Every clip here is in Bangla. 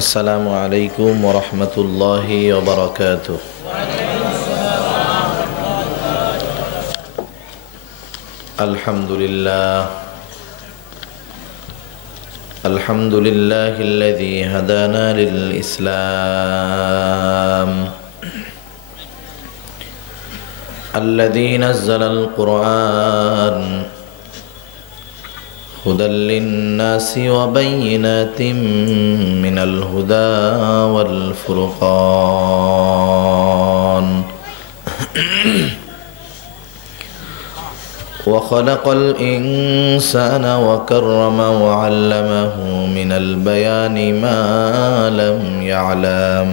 अस्सलामु अलैकुम वरहमतुल्लाहि वबरकातुह। अल्हम्दुलिल्लाहिल्लज़ी हदाना लिल-इस्लाम अल्लज़ी नज़्ज़लल क़ुरआन हुदल लिन्नासि व बय्यिनातिम मिनल हुदा वल फुरक़ान व ख़लक़ल इंसाना व कर्रमा व अल्लमहु मिनल बयानि मा लम यअलम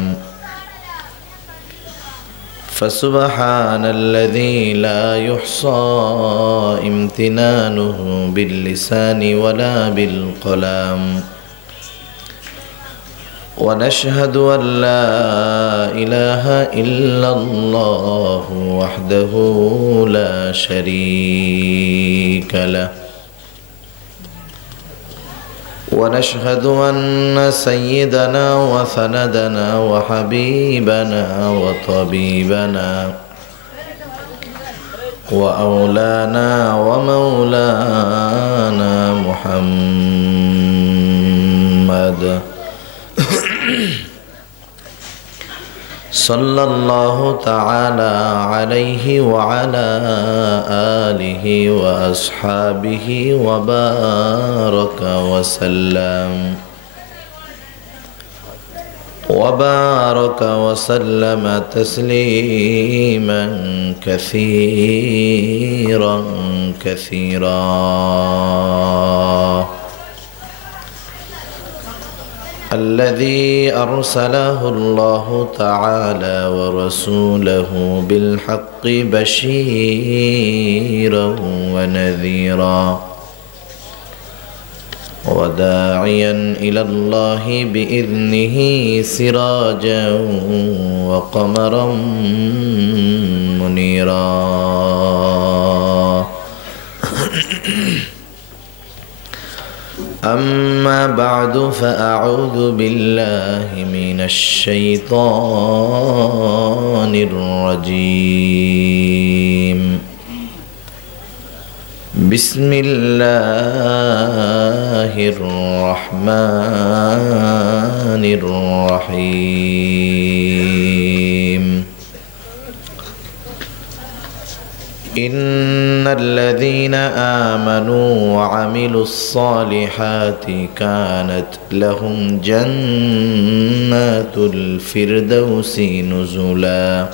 फसुब्हानल्लज़ी ला युहसा इम्तिनानुहु बिल्लिसानि वला बिलक़लम व नशहदु अन ला इलाहा इल्लल्लाहु वहदहु ला शरीक लह ونشهد أن سيدنا وسندنا وحبيبنا وطبيبنا وأولانا ومولانا محمد صلى الله تعالى عليه وعلى آله وأصحابه وبارك وسلم تسليما كثيرا كثيرا. الذي أرسله الله تعالى ورسوله بالحق بشيرا ونذيرا وداعيا إلى الله بإذنه سراجا وقمرا منيرا. أما بعد فأعوذ بالله من الشيطان الرجيم. بسم الله الرحمن الرحيم. إن الذين آمنوا وعملوا الصالحات كانت لهم جنات الفردوس نزلا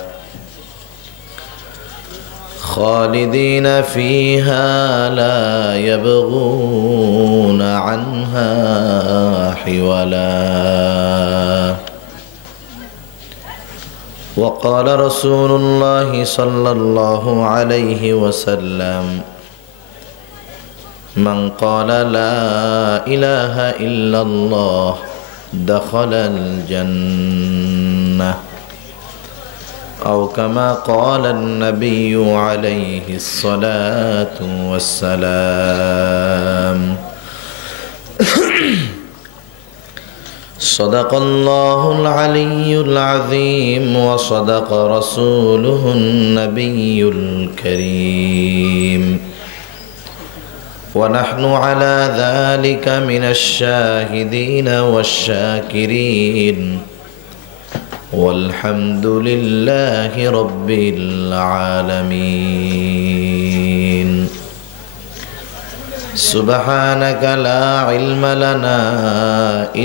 خالدين فيها لا يبغون عنها حولا. وقال رسول الله صلى الله عليه وسلم من قال لا إله إلا الله دخل الجنة أو كما قال النبي عليه الصلاة والسلام. صدق الله العلي العظيم وصدق رسوله النبي الكريم ونحن على ذلك من الشاهدين والشاكرين والحمد لله رب العالمين. سبحانك لا علم لنا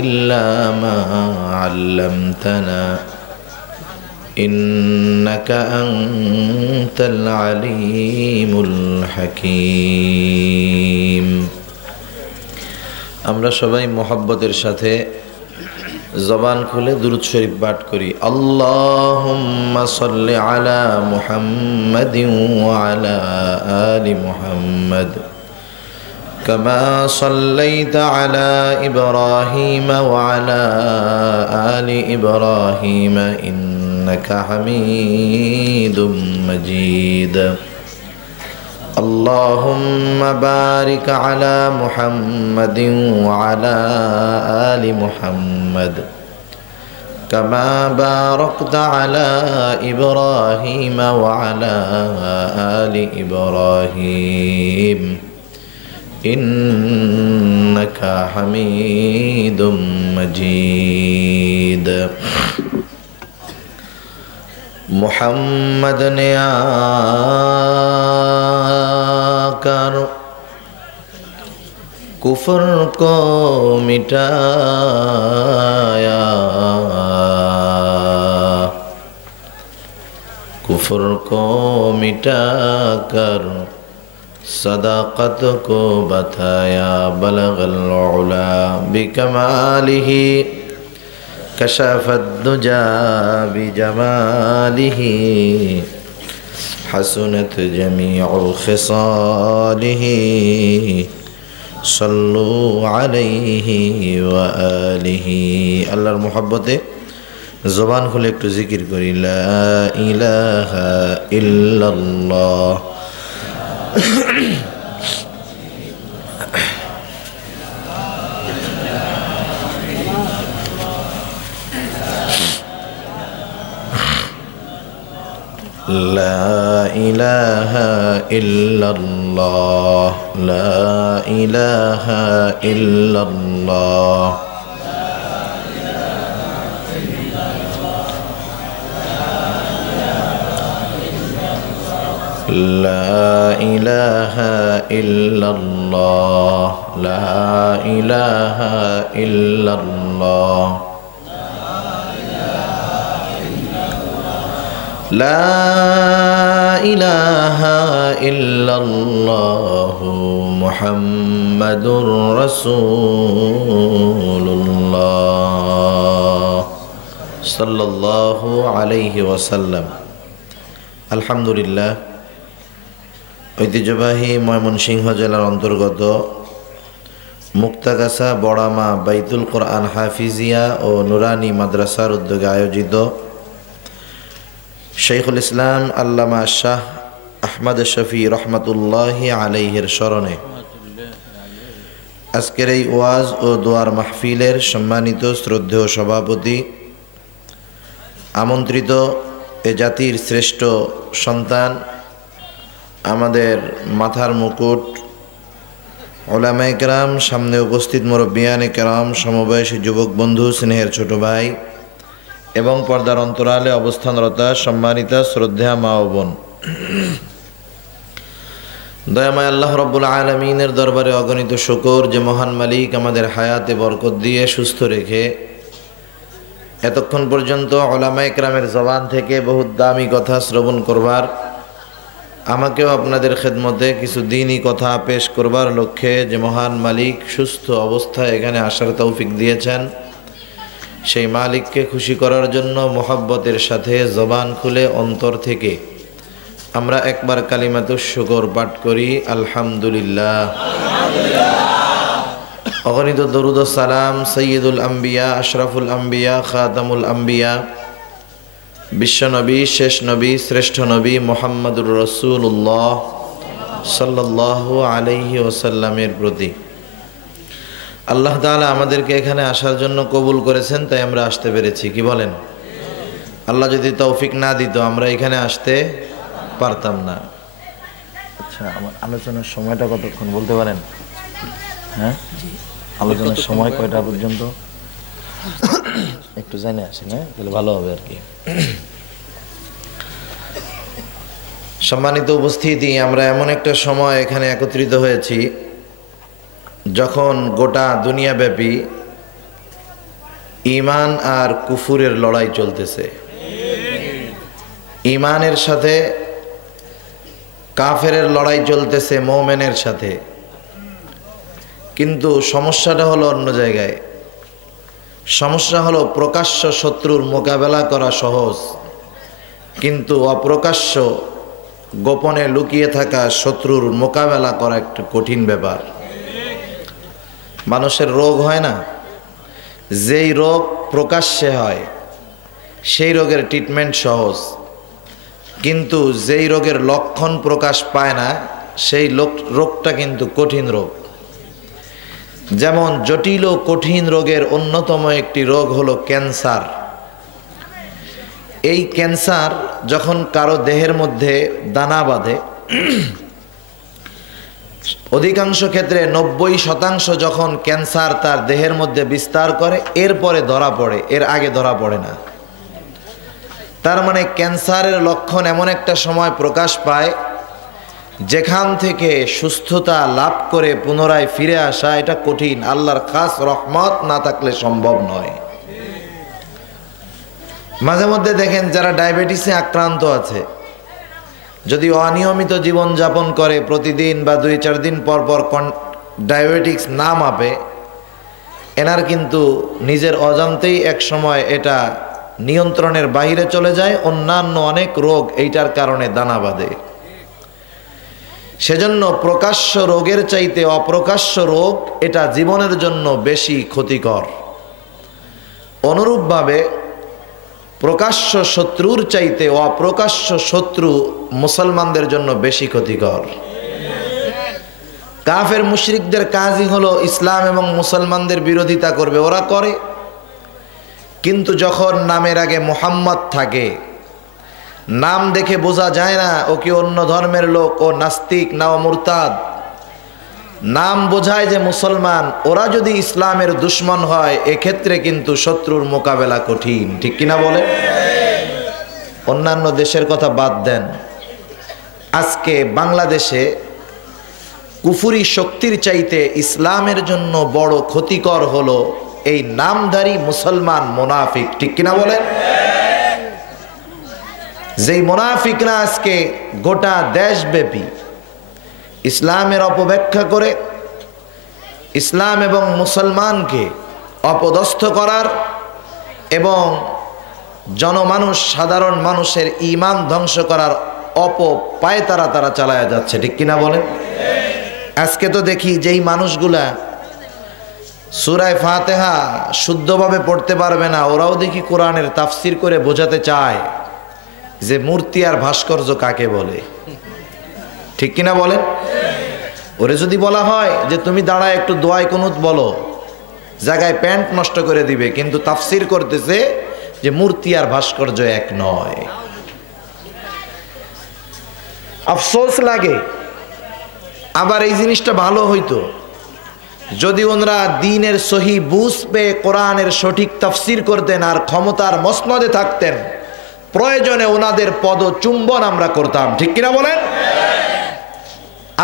إلا ما علمتنا إنك أنت العليم الحكيم. আমরা সবাই মোহাব্বতের সাথে জবান খুলে দুরূদ শরীফ পাঠ করি। আল্লাহুম্মা সাল্লি আলা মুহাম্মাদিন ওয়া আলা আলি মুহাম্মাদ كما صليت على إبراهيم وعلى آل إبراهيم إنك حميد مجيد. اللهم بارك على محمد وعلى آل محمد كما باركت على إبراهيم وعلى آل إبراهيم إنك حميد مجيد محمد ने आकर कुफ्र को मिटाया, कुफ्र को मिटाकर सदाकत को बताया। बलगल उला बिकमालिही कशफद्दुजा बिजमालिही हसनत जमीउ खिसालिही सल्लु अलैहि व आलिहि। अल्लाहर मोहब्बते ज़ुबान खुले एकटू जिकिर करी ला इलाहा इल्लल्लाह। ला इलाहा इल्लल्लाह, ला इलाहा इल्लल्लाह। ला इलाहा इल्लल्लाह, ला इलाहा इल्लल्लाह। ला इलाहा इल्लल्लाह मुहम्मदुर रसूलुल्लाह सल्लल्लाहु अलैहि वसल्लम। আলহামদুলিল্লাহ, ঐতিহ্যবাহী ময়মনসিংহ জেলার অন্তর্গত মুক্তাগাছা বড়ামা বাইতুল কোরআন হাফিজিয়া ও নুরানি মাদ্রাসার উদ্যোগে আয়োজিত শাইখুল ইসলাম আল্লামা শাহ আহমদ শফি রহমতুল্লাহি আলাইহির স্মরণে আজকের এই ওয়াজ ও দোয়ার মাহফিলের সম্মানিত শ্রদ্ধেয় সভাপতি, আমন্ত্রিত এ জাতির শ্রেষ্ঠ সন্তান, আমাদের মাথার মুকুট, উলামায়ে কেরাম, সামনে উপস্থিত মুরব্বিয়ানে কেরাম, সমবয়সী যুবক বন্ধু, স্নেহের ছোট ভাই এবং পর্দার অন্তরালে অবস্থানরতা সম্মানিতা শ্রদ্ধেয়া মা ও বোন, দয়াময় আল্লাহ রব্বুল আলামিনের দরবারে অগণিত শুকর যে মহান মালিক আমাদের হায়াতে বরকত দিয়ে সুস্থ রেখে এতক্ষণ পর্যন্ত উলামায়ে কেরামের জবান থেকে বহুত দামি কথা শ্রবণ করবার, আমাকেও আপনাদের খেদমতে কিছু দ্বীনি কথা পেশ করবার লক্ষ্যে যে মহান মালিক সুস্থ অবস্থায় এখানে আসার তৌফিক দিয়েছেন, সেই মালিককে খুশি করার জন্য মোহাব্বতের সাথে জবান খুলে অন্তর থেকে আমরা একবার কালিমাতুশ শুকর পাঠ করি আলহামদুলিল্লাহ। অগণিত দরুদ ও সালাম সৈয়দুল আম্বিয়া, আশরাফুল আম্বিয়া, খাতামুল আম্বিয়া, বিশ্বনবী, শেষ নবী, শ্রেষ্ঠ নবী মুহাম্মদুর রাসূলুল্লাহ সাল্লাল্লাহু আলাইহি ওয়াসাল্লামের প্রতি। আল্লাহ তাআলা আমাদেরকে এখানে আসার জন্য কবুল করেছেন, তাই আমরা আসতে পেরেছি। কি বলেন? আল্লাহ যদি তৌফিক না দিত আমরা এখানে আসতে পারতাম না। আচ্ছা, আমার আলোচনার সময়টা কতক্ষণ বলতে পারেন? হ্যাঁ, আলোচনার সময় কয়টা পর্যন্ত একটু জেনে আসেন, হ্যাঁ, তাহলে ভালো হবে আর কি। সম্মানিত উপস্থিতি, আমরা এমন একটা সময় এখানে একত্রিত হয়েছি যখন গোটা দুনিয়াব্যাপী ঈমান আর কুফুরের লড়াই চলতেছে। ঈমানের সাথে কাফেরের লড়াই চলতেছে মুমিনের সাথে, কিন্তু সমস্যাটা হলো অন্য জায়গায়। সমস্যা হলো প্রকাশ্য শত্রুর মোকাবেলা করা সহজ, কিন্তু অপ্রকাশ্য গোপনে লুকিয়ে থাকা শত্রুর মোকাবেলা করা একটু কঠিন ব্যাপার। মানুষের রোগ হয় না, যেই রোগ প্রকাশ্যে হয় সেই রোগের ট্রিটমেন্ট সহজ, কিন্তু যেই রোগের লক্ষণ প্রকাশ পায় না সেই রোগটা কিন্তু কঠিন রোগ। যেমন জটিল ও কঠিন রোগের অন্যতম একটি রোগ হলো ক্যান্সার। এই ক্যান্সার যখন কারো দেহের মধ্যে দানা বাঁধে, অধিকাংশ ক্ষেত্রে 90% যখন ক্যান্সার তার দেহের মধ্যে বিস্তার করে এরপরে ধরা পড়ে, এর আগে ধরা পড়ে না। তার মানে ক্যান্সারের লক্ষণ এমন একটা সময় প্রকাশ পায় যেখান থেকে সুস্থতা লাভ করে পুনরায় ফিরে আসা এটা কঠিন, আল্লাহর খাস রহমত না থাকলে সম্ভব নয়। মাঝে মধ্যে দেখেন যারা ডায়াবেটিসে আক্রান্ত আছে, যদি অনিয়মিত জীবন যাপন করে, প্রতিদিন বা 2-4 দিন পর পর ডায়াবেটিক্স না মাপে, এনার কিন্তু নিজের অজান্তেই এক সময় এটা নিয়ন্ত্রণের বাইরে চলে যায়, অন্যান্য অনেক রোগ এইটার কারণে দানা বাঁধে। সেজন্য প্রকাশ্য রোগের চাইতে অপ্রকাশ্য রোগ এটা জীবনের জন্য বেশি ক্ষতিকর। অনুরূপভাবে প্রকাশ্য শত্রুর চাইতে অপ্রকাশ্য শত্রু মুসলমানদের জন্য বেশি ক্ষতিকর। কাফের মুশরিকদের কাজই হলো ইসলাম এবং মুসলমানদের বিরোধিতা করবে, ওরা করে। কিন্তু যখন নামের আগে মুহাম্মদ থাকে, নাম দেখে বোঝা যায় না ও কি অন্য ধর্মের লোক, ও নাস্তিক না ও মুরতাদ। নাম বোঝায় যে মুসলমান, ওরা যদি ইসলামের দুশ্মন হয় এক্ষেত্রে কিন্তু শত্রুর মোকাবেলা কঠিন, ঠিক কিনা বলে? অন্যান্য দেশের কথা বাদ দেন, আজকে বাংলাদেশে কুফুরি শক্তির চাইতে ইসলামের জন্য বড় ক্ষতিকর হলো এই নামধারী মুসলমান মুনাফিক, ঠিক কিনা বলেন? যেই মুনাফিকরা আজকে গোটা দেশব্যাপী ইসলামের অপব্যাখ্যা করে ইসলাম এবং মুসলমানকে অপদস্থ করার এবং জনমানুষ সাধারণ মানুষের ঈমান ধ্বংস করার অপপায় তারা চালায়া যাচ্ছে, ঠিক কিনা বলেন? আজকে তো দেখি যেই মানুষগুলা সূরা ফাতিহা শুদ্ধভাবে পড়তে পারবে না, ওরাও দেখি কোরআনের তাফসির করে বোঝাতে চায় যে মূর্তি আর ভাস্কর্য কাকে বলে, ঠিক কিনা বলেন? ওরে যদি বলা হয় যে তুমি দাঁড়ায় একটু দোয়ায় কুনুত বলো, জায়গায় প্যান্ট নষ্ট করে দিবে, কিন্তু তাফসির করতেছে যে মূর্তি আর ভাস্কর্য এক নয়। আফসোস লাগে। আবার এই জিনিসটা ভালো হইতো যদি ওনারা দ্বীনের সহি বুঝ পেয়ে কোরআনের সঠিক তাফসির করতেন আর ক্ষমতার মসনদে থাকতেন, প্রয়োজনে ওনাদের পদচুম্বন আমরা করতাম, ঠিক কিনা বলেন?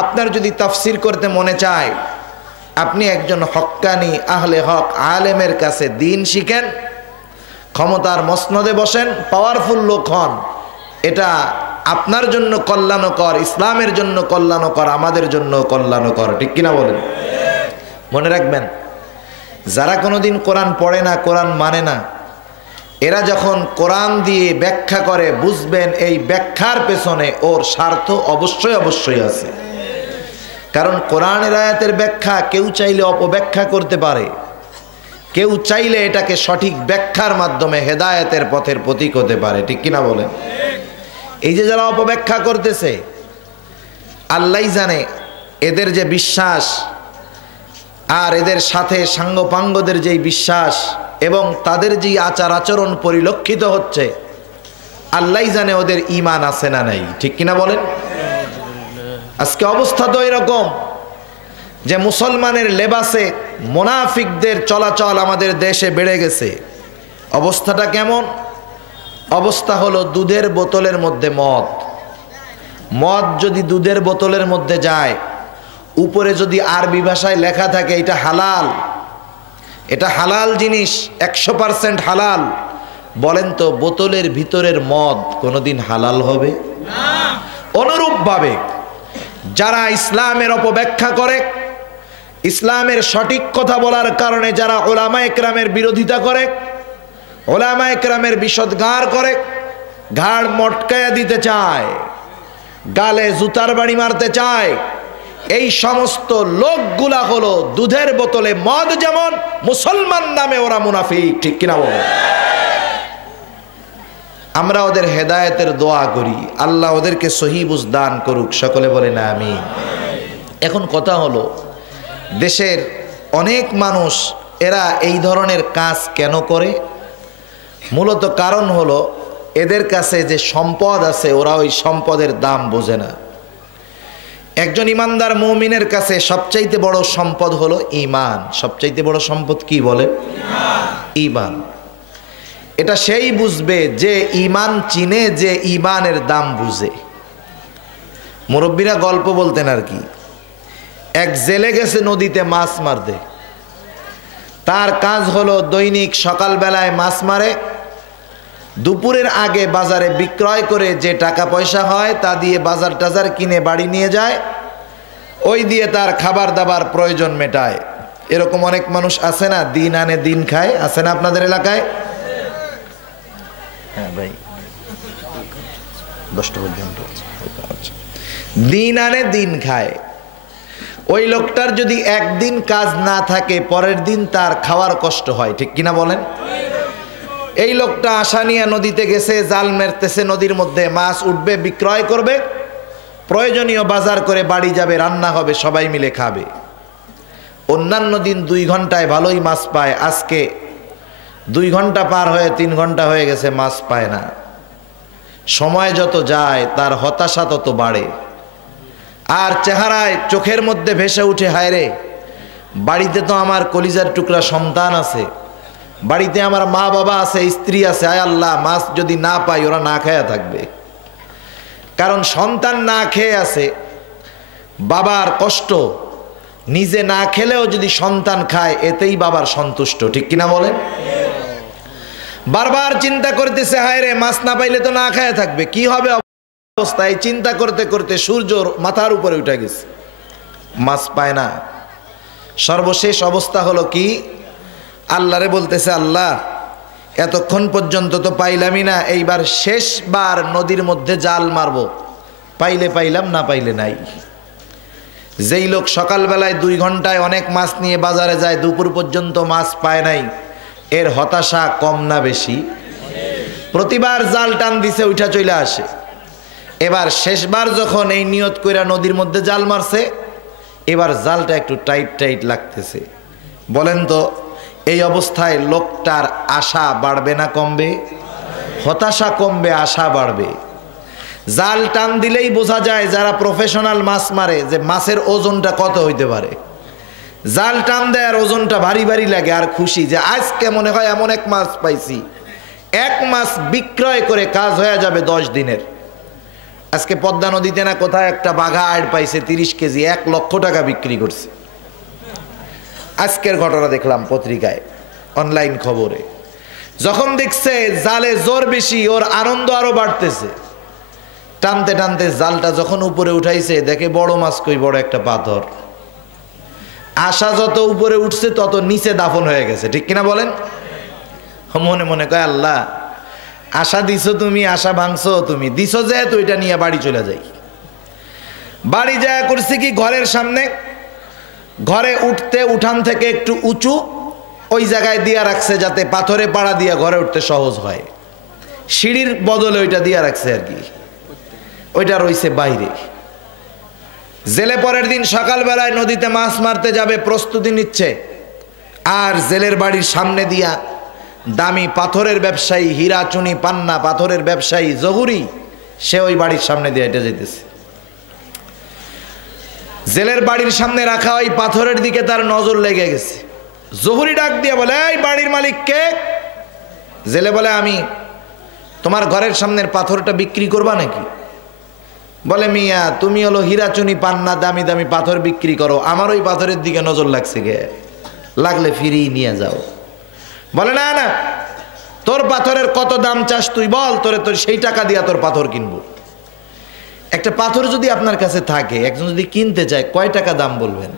আপনার যদি তাফসির করতে মনে চায়, আপনি একজন হক্কানি আহলে হক আলেমের কাছে দ্বীন শিখেন, ক্ষমতার মসনদে বসেন, পাওয়ারফুল লোক হন। এটা আপনার জন্য কল্যাণকর, ইসলামের জন্য কল্যাণকর, আমাদের জন্য কল্যাণকর, ঠিক কিনা বলেন? মনে রাখবেন, যারা কোনোদিন কোরআন পড়ে না, কোরআন মানে না, এরা যখন কোরআন দিয়ে ব্যাখ্যা করে, বুঝবেন এই ব্যাখ্যার পেছনে ওর স্বার্থ অবশ্যই আছে। কারণ কোরআনের আয়াতের ব্যাখ্যা কেউ চাইলে অপব্যাখ্যা করতে পারে, কেউ চাইলে এটাকে সঠিক ব্যাখ্যার মাধ্যমে হেদায়েতের পথের প্রতীক হতে পারে, ঠিক কিনা বলেন? এই যে যারা অপব্যাখ্যা করতেছে, আল্লাহই জানে এদের যে বিশ্বাস আর এদের সাথে সাঙ্গপাঙ্গদের যেই বিশ্বাস এবং তাদের যে আচার আচরণ পরিলক্ষিত হচ্ছে, আল্লাহই জানে ওদের ঈমান আছে না নাই, ঠিক কিনা বলেন? আজকে অবস্থা তো এরকম যে মুসলমানের লেবাসে মুনাফিকদের চলাচল আমাদের দেশে বেড়ে গেছে। অবস্থাটা কেমন? অবস্থা হলো দুধের বোতলের মধ্যে মদ যদি দুধের বোতলের মধ্যে যায়, উপরে যদি আরবি ভাষায় লেখা থাকে এটা হালাল, এটা হালাল জিনিস, 100% হালাল, বলেন তো বোতলের ভিতরের মদ কোনোদিন হালাল হবে? অনুরূপভাবে যারা ইসলামের অপব্যাখ্যা করে, ইসলামের সঠিক কথা বলার কারণে যারা উলামায়ে কেরামের বিরোধিতা করে, উলামায়ে কেরামের বিষদগার করে, ঘাড় মটকায়া দিতে চায়, গালে জুতার বাড়ি মারতে চায়, এই সমস্ত লোকগুলা হলো দুধের বোতলে মদ যেমন, মুসলমান নামে ওরা মুনাফিক, ঠিক কিনা বলে? আমরা ওদের হেদায়েতের দোয়া করি, আল্লাহ ওদেরকে সহি বুঝ দান করুক, সকলে বলে না আমিন। এখন কথা হলো, দেশের অনেক মানুষ এরা এই ধরনের কাজ কেন করে? মূলত কারণ হলো এদের কাছে যে সম্পদ আছে ওরা ওই সম্পদের দাম বোঝে না। একজন ইমানদার মুমিনের কাছে সবচাইতে বড় সম্পদ হলো ঈমান। সবচাইতে বড় সম্পদ কি বলে? ঈমান। এটা সেই বুঝবে যে ঈমান চিনে, যে ঈমানের দাম বুঝে। মুরব্বীরা গল্প বলতেন আর কি, এক জেলে গেছে নদীতে মাছ মারতে। তার কাজ হলো দৈনিক সকালবেলায় মাছ মারে, দুপুরের আগে বাজারে বিক্রয় করে যে টাকা পয়সা হয় তা দিয়ে বাজার টাজার কিনে বাড়ি নিয়ে যায়, ওই দিয়ে তার খাবার দাবার প্রয়োজন মেটায়। এরকম অনেক মানুষ আছে না, দিন আনে দিন খায়, আছে না আপনাদের এলাকায়? হ্যাঁ ভাই, 10টা পর্যন্ত। দিন আনে দিন খায়। ওই লোকটার যদি একদিন কাজ না থাকে পরের দিন তার খাওয়ার কষ্ট হয়, ঠিক কিনা বলেন? এই লোকটা আশা নিয়ে নদীতে গেছে, জাল মেরতেছে, নদীর মধ্যে মাছ উঠবে, বিক্রয় করবে, প্রয়োজনীয় বাজার করে বাড়ি যাবে, রান্না হবে, সবাই মিলে খাবে। অন্যান্য দিন 2 ঘন্টায় ভালোই মাছ পায়, আজকে 2 ঘন্টা পার হয়ে 3 ঘন্টা হয়ে গেছে, মাছ পায় না। সময় যত যায় তার হতাশা তত বাড়ে, আর চেহারায় চোখের মধ্যে ভেসে উঠে, হায় রে, বাড়িতে তো আমার কলিজার টুকরা সন্তান আছে, বাড়িতে আমার মা বাবা আছে, স্ত্রী আছে, আয় আল্লাহ, মাছ যদি না পাই ওরা না খেয়ে থাকবে। কারণ সন্তান না খেয়ে আছে, বাবার কষ্ট, নিজে না খেলেও যদি সন্তান খায় এতেই বাবার সন্তুষ্ট, ঠিক কিনা বলেন? বারবার চিন্তা করতেছে, হায় রে, মাছ না পাইলে তো না খেয়ে থাকবে, কি হবে অবস্থায়? চিন্তা করতে করতে সূর্য মাথার উপরে উঠে গেছে, মাছ পায় না। সর্বশেষ অবস্থা হলো কি, আল্লাহরে বলতেছে, আল্লাহ, এতক্ষণ পর্যন্ত তো পাইলামই না, এইবার শেষবার নদীর মধ্যে জাল মারবো, পাইলে পাইলাম, না পাইলে নাই। যেই লোক সকালবেলায় 2 ঘন্টায় অনেক মাছ নিয়ে বাজারে যায়, দুপুর পর্যন্ত মাছ পায় নাই, এর হতাশা কম না বেশি? প্রতিবার জাল টান দিছে, উঠা চলে আসে। এবার শেষবার যখন এই নিয়ত কইরা নদীর মধ্যে জাল মারছে, এবার জালটা একটু টাইট টাইট লাগতেছে। বলেন তো, এই অবস্থায় লোকটার আশা বাড়বে না কমবে? হতাশা কমবে, আশা বাড়বে। জাল টান দিলেই বোঝা যায় যারা প্রফেশনাল মাছ মারে যে মাছের ওজনটা কত হইতে পারে। জাল টান দেয় আর ওজনটা ভারী ভারী লাগে, আর খুশি যে আজকে মনে হয় এমন এক মাছ পাইছি, এক মাছ বিক্রয় করে কাজ হয়ে যাবে 10 দিনের। আজকে পদ্মা নদীতে না কোথায় একটা বাঘা আড় পাইছে 30 কেজি, 1 লক্ষ টাকা বিক্রি করছে। আজকের ঘটনা দেখলাম পত্রিকায়, অনলাইন খবরে। যখন দেখছে জালে জোর বেশি, ওর আনন্দ আরো বাড়তেছে। টানতে টানতে জালটা যখন উপরে উঠাইছে, দেখে বড় মাছ, কই বড় একটা পাথর। আশা যত উপরে উঠছে তত নিচে দাফন হয়ে গেছে, ঠিক কিনা বলেন? মনে মনে কয়, আল্লাহ, আশা দিছো তুমি, আশা ভাঙছো তুমি, দিছো যেহেতু এটা নিয়ে বাড়ি চলে যাই। বাড়ি যায় করছে কি, ঘরের সামনে, ঘরে উঠতে উঠান থেকে একটু উঁচু, ওই জায়গায় দিয়া রাখছে যাতে পাথরে পাড়া দিয়া ঘরে উঠতে সহজ হয়। সিঁড়ির বদলে ওইটা দিয়া রাখছে আর কি, ওইটা রইছে বাইরে। জেলে পরের দিন সকালবেলায় নদীতে মাছ মারতে যাবে, প্রস্তুতি নিচ্ছে। আর জেলের বাড়ির সামনে দিয়া দামি পাথরের ব্যবসায়ী, হীরা চুনি পান্না পাথরের ব্যবসায়ী জহুরি, সে ওই বাড়ির সামনে দিয়ে হেঁটে যেতেছে। জেলের বাড়ির সামনে রাখা ওই পাথরের দিকে তার নজর লেগে গেছে। জহুরি ডাক দিয়ে বলে, এই বাড়ির মালিক কে? জেলে বলে, আমি। তোমার ঘরের সামনের পাথরটা বিক্রি করবা নাকি? বলে, মিয়া, তুমি হলো হীরা চুনি পান্না দামি দামি পাথর বিক্রি করো, আমার ওই পাথরের দিকে নজর লাগছে গে, লাগলে ফিরিয়ে নিয়ে যাও। বলে, না না, তোর পাথরের কত দাম চাস তুই বল, তোর সেই টাকা দিয়া তোর পাথর কিনবো। একটা পাথর যদি আপনার কাছে থাকে, একজন যদি কিনতে চায়, কয় টাকা দাম বলবেন?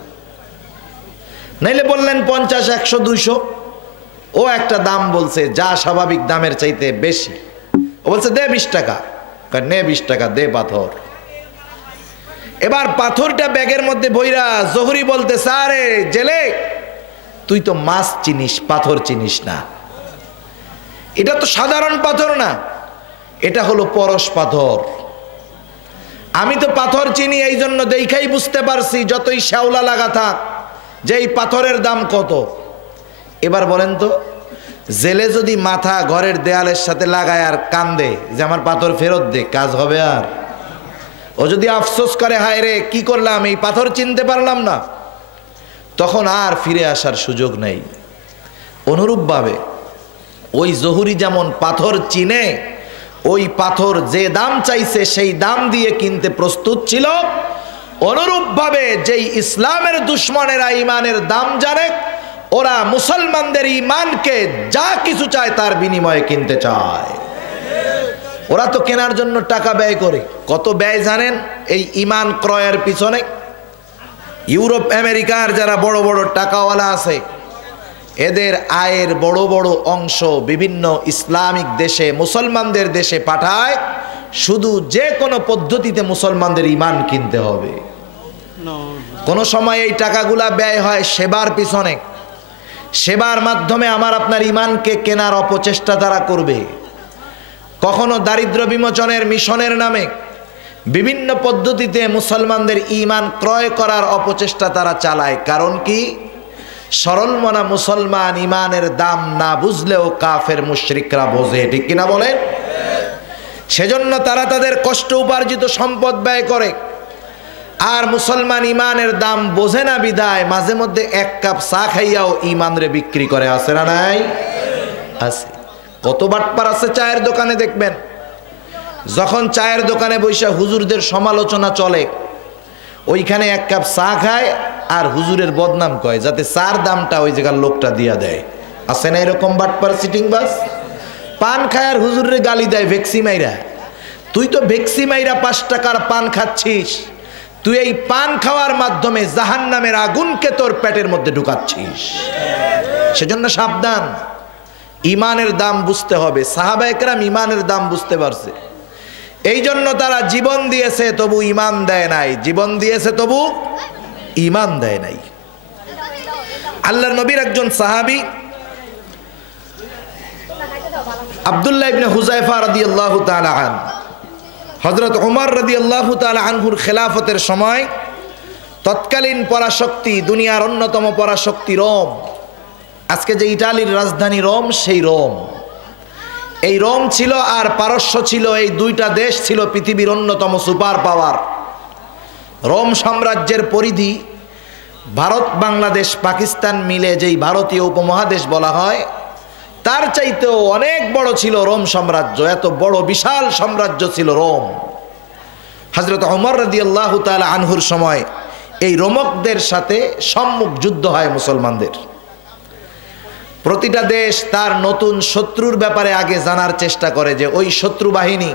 নাইলে বললেন 50, 100, 200। ও একটা দাম বলছে যা স্বাভাবিক দামের চাইতে বেশি। ও বলছে, দে 20 টাকা। নে 20 টাকা, দে পাথর। এবার পাথরটা ব্যাগের মধ্যে বইরা জহুরি বলতে, আরে জেলে, তুই তো মাছ চিনিস, পাথর চিনিস না। এটা তো সাধারণ পাথর না, এটা হলো পরশ পাথর। আমি তো পাথর চিনি, এই জন্য দেখাই বুঝতে পারছি, যতই শ্যাওলা লাগা থাক, যে এই পাথরের দাম কত। এবার বলেন তো, জেলে যদি মাথা ঘরের দেয়ালের সাথে লাগায় আর কান্দে যে আমার পাথর ফেরত দে, কাজ হবে? আর ও যদি আফসোস করে হায় রে কি করলাম, এই পাথর চিনতে পারলাম না, তখন আর ফিরে আসার সুযোগ নেই। অনুরূপভাবে ওই জহুরি যেমন পাথর চিনে, ওই পাথর যে দাম চাইছে সেই দাম দিয়ে কিনতে প্রস্তুত ছিল, অনুরূপভাবে যেই ইসলামের দুশ্মনেরা ইমানের দাম জানে, ওরা মুসলমানদের ইমানকে যা কিছু চায় তার বিনিময়ে কিনতে চায়। ওরা তো কেনার জন্য টাকা ব্যয় করে। কত ব্যয় জানেন এই ইমান ক্রয়ের পিছনে? ইউরোপ আমেরিকার যারা বড় বড় টাকাওয়ালা আছে, এদের আয়ের বড় বড় অংশ বিভিন্ন ইসলামিক দেশে, মুসলমানদের দেশে পাঠায়, শুধু যে কোনো পদ্ধতিতে মুসলমানদের ইমান কিনতে হবে। কোনো সময় এই টাকাগুলা ব্যয় হয় সেবার পিছনে। সেবার মাধ্যমে আমার আপনার ইমানকে কেনার অপচেষ্টা তারা করবে। কখনো দারিদ্র বিমোচনের মিশনের নামে বিভিন্ন পদ্ধতিতে মুসলমানদের ইমান ক্রয় করার অপচেষ্টা তারা চালায়। কারণ কি? সরল মনা মুসলমান ইমানের দাম না বুঝলেও কাফের মুশরিকরা বোঝে, ঠিক কিনা বলেন? সেজন্য তারা তাদের কষ্ট উপার্জিত সম্পদ ব্যয় করে। আর মুসলমান ইমানের দাম বোঝে না বিধায় মাঝে মধ্যে এক কাপ চা খাইয়াও ইমানরে বিক্রি করে। আছে না নাই? আছে। কত বাটপার আছে চায়ের দোকানে দেখবেন, যখন চায়ের দোকানে বসে হুজুরদের সমালোচনা চলে, ওইখানে এক কাপ চা খায় আর হুজুরের বদনাম কয় যাতে চার দামটা ওই জায়গার লোকটা দিয়া দেয়। আছে না এরকম বাটপার সিটিং বাস? পান খায় আর হুজুরের গালি দেয় ভেক্সি মাইরা। তুই তো ভেক্সি মাইরা 5 টাকার পান খাচ্ছিস, তুই এই পান খাওয়ার মাধ্যমে জাহান্নামের আগুনকে তোর পেটের মধ্যে ঢুকাচ্ছিস। সেজন্য সাবধান, ইমানের দাম বুঝতে হবে। সাহাবায়ে কেরাম ইমানের দাম বুঝতে পারছে, এই জন্য তারা জীবন দিয়েছে তবু ইমান দেয় নাই, জীবন দিয়েছে তবু ইমান দেয় নাই। আল্লাহর নবীর একজন সাহাবী আব্দুল্লাহ ইবনে হুযায়ফা রাদিয়াল্লাহু তাআলা আনহু, হযরত ওমর রাদিয়াল্লাহু তাআলা আনহুর খেলাফতের সময় তৎকালীন পরাশক্তি, দুনিয়ার অন্যতম পরাশক্তি রোম, আজকে যে ইটালির রাজধানী রোম, সেই রোম, এই রোম ছিল আর পারস্য ছিল, এই দুইটা দেশ ছিল পৃথিবীর অন্যতম সুপার পাওয়ার। রোম সাম্রাজ্যের পরিধি ভারত, বাংলাদেশ, পাকিস্তান মিলে যেই ভারতীয় উপমহাদেশ বলা হয়, তার চাইতেও অনেক বড় ছিল রোম সাম্রাজ্য। এত বড় বিশাল সাম্রাজ্য ছিল রোম। হযরত ওমর রাদিয়াল্লাহু তাআলা আনহুর সময় এই রোমকদের সাথে সম্মুখ যুদ্ধ হয় মুসলমানদের। প্রতিটা দেশ তার নতুন শত্রুর ব্যাপারে আগে জানার চেষ্টা করে যে ওই শত্রু বাহিনী,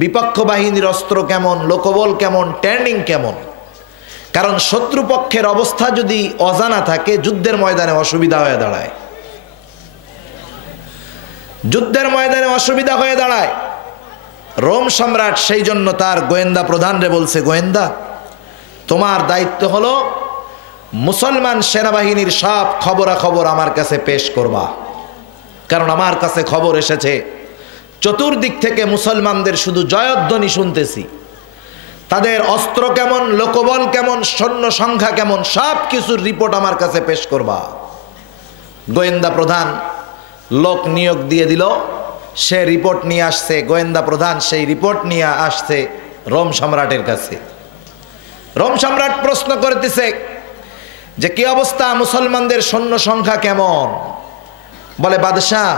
বিপক্ষ বাহিনীর অস্ত্র কেমন, লোকবল কেমন, ট্রেনিং কেমন। কারণ শত্রুপক্ষের অবস্থা যদি অজানা থাকে, যুদ্ধের ময়দানে অসুবিধা হয়ে দাঁড়ায়। যুদ্ধের ময়দানে অসুবিধা হয়ে দাঁড়ায়। রোম সম্রাট সেই জন্য তার গোয়েন্দা প্রধানরে বলছে, গোয়েন্দা, তোমার দায়িত্ব হলো মুসলমান সেনাবাহিনীর সব খবরাখবর আমার কাছে পেশ করবা। কারণ আমার কাছে খবর এসেছে চতুর্দিক থেকে মুসলমানদের শুধু জয়ধ্বনি শুনতেছি, তাদের অস্ত্র কেমন, লোকবল কেমন, সৈন্য সংখ্যা কেমন, সব কিছুর রিপোর্ট আমার কাছে পেশ করবা। গোয়েন্দা প্রধান লোক নিয়োগ দিয়ে দিল, সে রিপোর্ট নিয়ে আসছে। গোয়েন্দা প্রধান সেই রিপোর্ট নিয়ে আসছে রোম সম্রাটের কাছে। রোম সম্রাট প্রশ্ন করতেছে যে কি অবস্থা, মুসলমানদের সৈন্য সংখ্যা কেমন? বলে, বাদশাহ,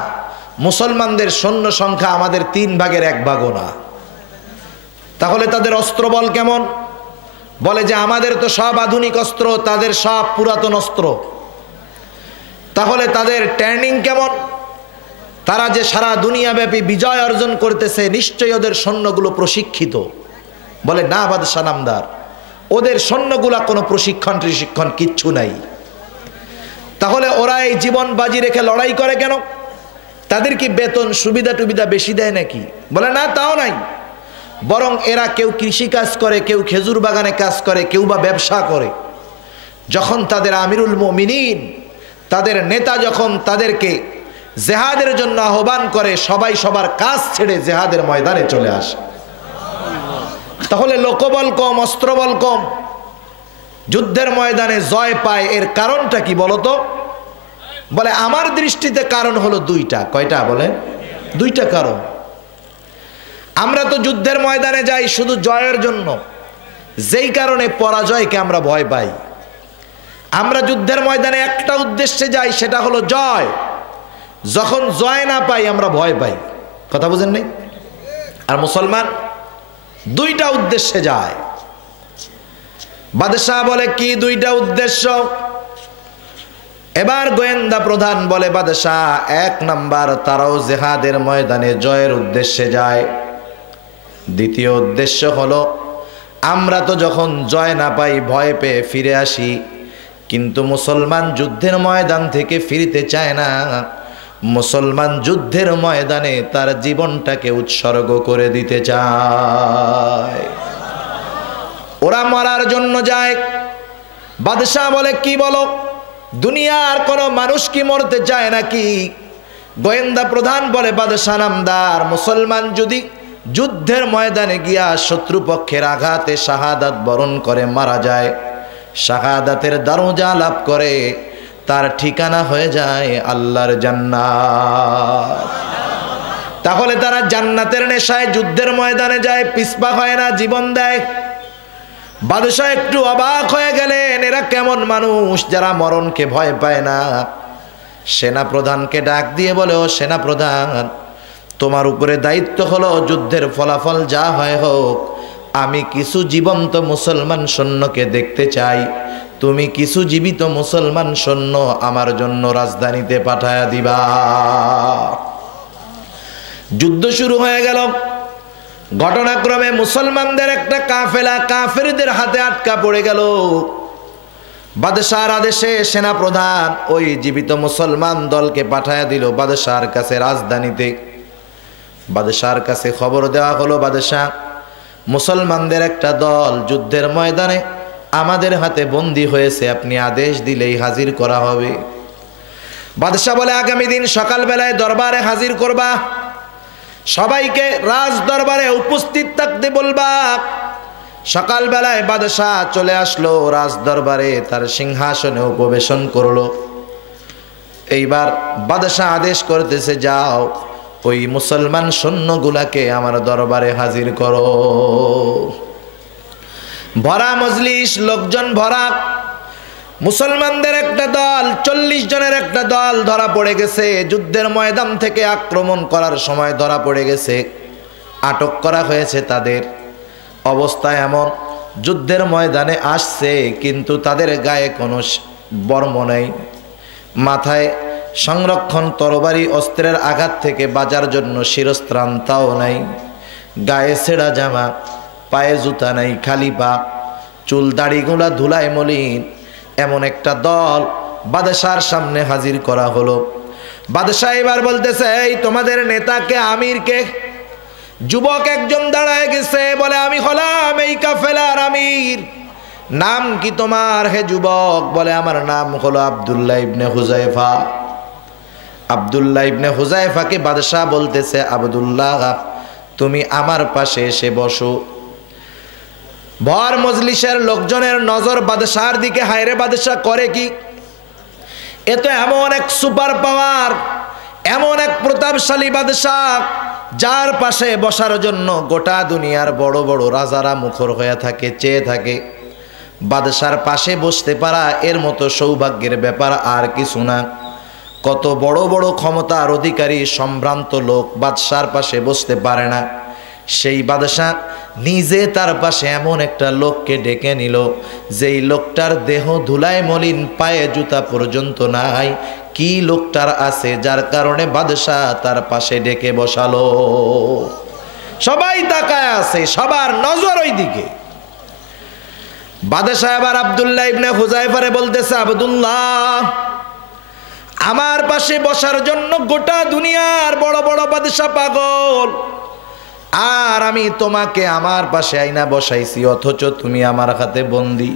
মুসলমানদের সৈন্য সংখ্যা আমাদের 3 ভাগের 1 ভাগও না। তাহলে তাদের অস্ত্রবল কেমন? বলে যে আমাদের তো সব আধুনিক অস্ত্র, তাদের সব পুরাতন অস্ত্র। তাহলে তাদের ট্রেনিং কেমন? তারা যে সারা দুনিয়াব্যাপী বিজয় অর্জন করতেছে, নিশ্চয়ই ওদের সৈন্যগুলো প্রশিক্ষিত। বলে, না বাদশাহ নামদার, ওদের সৈন্যগুলা কোনো প্রশিক্ষণ কিচ্ছু নাই। তাহলে ওরা এই জীবন বাজি রেখে লড়াই করে কেন? তাদের কি বেতন সুবিধা টুবিধা বেশি দেয় নাকি? বলে, না, তাও নাই। বরং এরা কেউ কৃষি কাজ করে, কেউ খেজুর বাগানে কাজ করে, কেউ বা ব্যবসা করে। যখন তাদের আমিরুল মুমিনিন, তাদের নেতা যখন তাদেরকে জেহাদের জন্য আহ্বান করে, সবাই সবার কাজ ছেড়ে জেহাদের ময়দানে চলে আসে। তাহলে লোকবল কম, অস্ত্রবল কম, যুদ্ধের ময়দানে জয় পায়। এর কারণটা কি বলতো? বলে আমার দৃষ্টিতে কারণ হলো দুইটা। কয়টা বলেন? দুইটা কারণ। আমরা তো যুদ্ধের ময়দানে যাই শুধু জয়ের জন্য, যেই কারণে পরাজয়কে আমরা ভয় পাই। আমরা যুদ্ধের ময়দানে একটা উদ্দেশ্যে যাই, সেটা হলো জয়। যখন জয় না পাই আমরা ভয় পাই। কথা বুঝেন নাই? আর মুসলমান দুইটা উদ্দেশ্যে যায়। বাদশাহ বলে কি দুইটা উদ্দেশ্য? এবার গোয়েন্দা প্রধান বলে বাদশাহ, এক নাম্বার তারাও জিহাদের ময়দানে জয়ের উদ্দেশ্যে যায়। দ্বিতীয় উদ্দেশ্য হলো আমরা তো যখন জয় না পাই ভয় পেয়ে ফিরে আসি, কিন্তু মুসলমান যুদ্ধের ময়দান থেকে ফিরতে চায় না। মুসলমান যুদ্ধের ময়দানে তার জীবনটাকে উৎসর্গ করে দিতে চায়। ওরা মরার জন্য যায়। বাদশাহ বলে কি বলো, দুনিয়ার কোনো মানুষ কি মরতে চায় নাকি? গোয়েন্দা প্রধান বলে বাদশাহ নামদার, মুসলমান যদি যুদ্ধের ময়দানে গিয়া শত্রুপক্ষের আঘাতে শাহাদাত বরণ করে মারা যায়, শাহাদাতের দরজা লাভ করে, তার ঠিকানা হয়ে যায় আল্লাহর জান্নাত। তাহলে তারা জান্নাতের নেশায় যুদ্ধের ময়দানে যায়, পিছপা হয় না, জীবন দেয়। বাদশাহ একটু অবাক হয়ে গেলেন, এরা কেমন মানুষ যারা মরণকে ভয় পায় না। সেনা প্রধানকে ডাক দিয়ে বলে, ও সেনা প্রধান, তোমার উপরে দায়িত্ব হলো যুদ্ধের ফলাফল যা হয় হোক, আমি কিছু জীবন্ত মুসলমান সৈন্যকে দেখতে চাই। তুমি কিছু জীবিত মুসলমান সৈন্য আমার জন্য রাজধানীতে পাঠায়া দিবা। যুদ্ধ শুরু হয়ে গেল। ঘটনাক্রমে মুসলমানদের একটা কাফেলা কাফেরদের হাতে আটকা পড়ে গেল। বাদশাহর আদেশে সেনা প্রধান ওই জীবিত মুসলমান দলকে পাঠায়া দিল বাদশাহর কাছে রাজধানীতে। বাদশাহর কাছে খবর দেওয়া হলো, বাদশাহ, মুসলমানদের একটা দল যুদ্ধের ময়দানে আমাদের হাতে বন্দী হয়েছে, আপনি আদেশ দিলেই হাজির করা হবে। বাদশাহ বলে, আগামী দিন সকালবেলায় দরবারে হাজির করবা, সবাইকে রাজ দরবারে উপস্থিত থাকতে বলবা। সকালবেলায় বাদশাহ চলে আসলো রাজ দরবারে, তার সিংহাসনে উপবেশন করলো। এইবার বাদশাহ আদেশ করতেছে, যাও ওই মুসলমান সৈন্যগুলাকে আমার দরবারে হাজির করো। ভরা মজলিস, লোকজন ভরা। মুসলমানদের একটা দল, 40 জনের একটা দল ধরা পড়ে গেছে। যুদ্ধের ময়দান থেকে আক্রমণ করার সময় ধরা পড়ে গেছে, আটক করা হয়েছে তাদের। অবস্থা এমন, যুদ্ধের ময়দানে আসছে কিন্তু তাদের গায়ে কোনো বর্ম নেই, মাথায় সংরক্ষণ তরবারি অস্ত্রের আঘাত থেকে বাঁচার জন্য শিরস্ত্রাণটাও নাই, গায়ে ছেঁড়া জামা, পায়ে জুতা নাই, খালি পা, চুল দাড়িগুলা ধুলায় মলিন। এমন একটা দল বাদশার সামনে হাজির করা হলো। বাদশাহ এবার বলতেছে, এই তোমাদের নেতাকে, আমিরকে? যুবক একজন দাঁড়ায় গেছে, বলে, আমি হলাম এই কাফেলার আমির। নাম কি তোমার হে যুবক? বলে, আমার নাম হলো আব্দুল্লাহ ইবনে হুযায়ফা। আব্দুল্লাহ ইবনে হুযায়ফাকে বাদশাহ বলতেছে, আব্দুল্লাহ, তুমি আমার পাশে এসে বসো। ভর মজলিসের লোকজনের নজর বাদশাহর দিকে। হায়রে, বাদশাহ করে কি? এ তো এমন এক সুপার পাওয়ার, এমন এক প্রতাপশালী বাদশাহ, যার পাশে বসার জন্য গোটা দুনিয়ার বড় বড় রাজারা মুখর হয়ে থাকে, চেয়ে থাকে। বাদশার পাশে বসতে পারা এর মতো সৌভাগ্যের ব্যাপার আর কিছু না। কত বড় বড় ক্ষমতার অধিকারী সম্ভ্রান্ত লোক বাদশার পাশে বসতে পারে না। সেই বাদশাহ নিজে তার পাশে এমন একটা লোককে ডেকে নিল, যেই লোকটার দেহ ধুলায় মলিন, পায়ে জুতা পর্যন্ত নাই। কি লোকটার আছে যার কারণে বাদশাহ তার পাশে ডেকে বসালো? সবাই তাকায় আছে, সবার নজর ওই দিকে। বাদশাহ এবার আব্দুল্লাহ ইবনে হুযায়ফারে বলতেছে, আব্দুল্লাহ, আমার পাশে বসার জন্য গোটা দুনিয়ার বড় বড় বাদশাহ পাগল, আর আমি তোমাকে আমার পাশে আইনা বসাইছি, অথচ তুমি আমার হাতে বন্দী।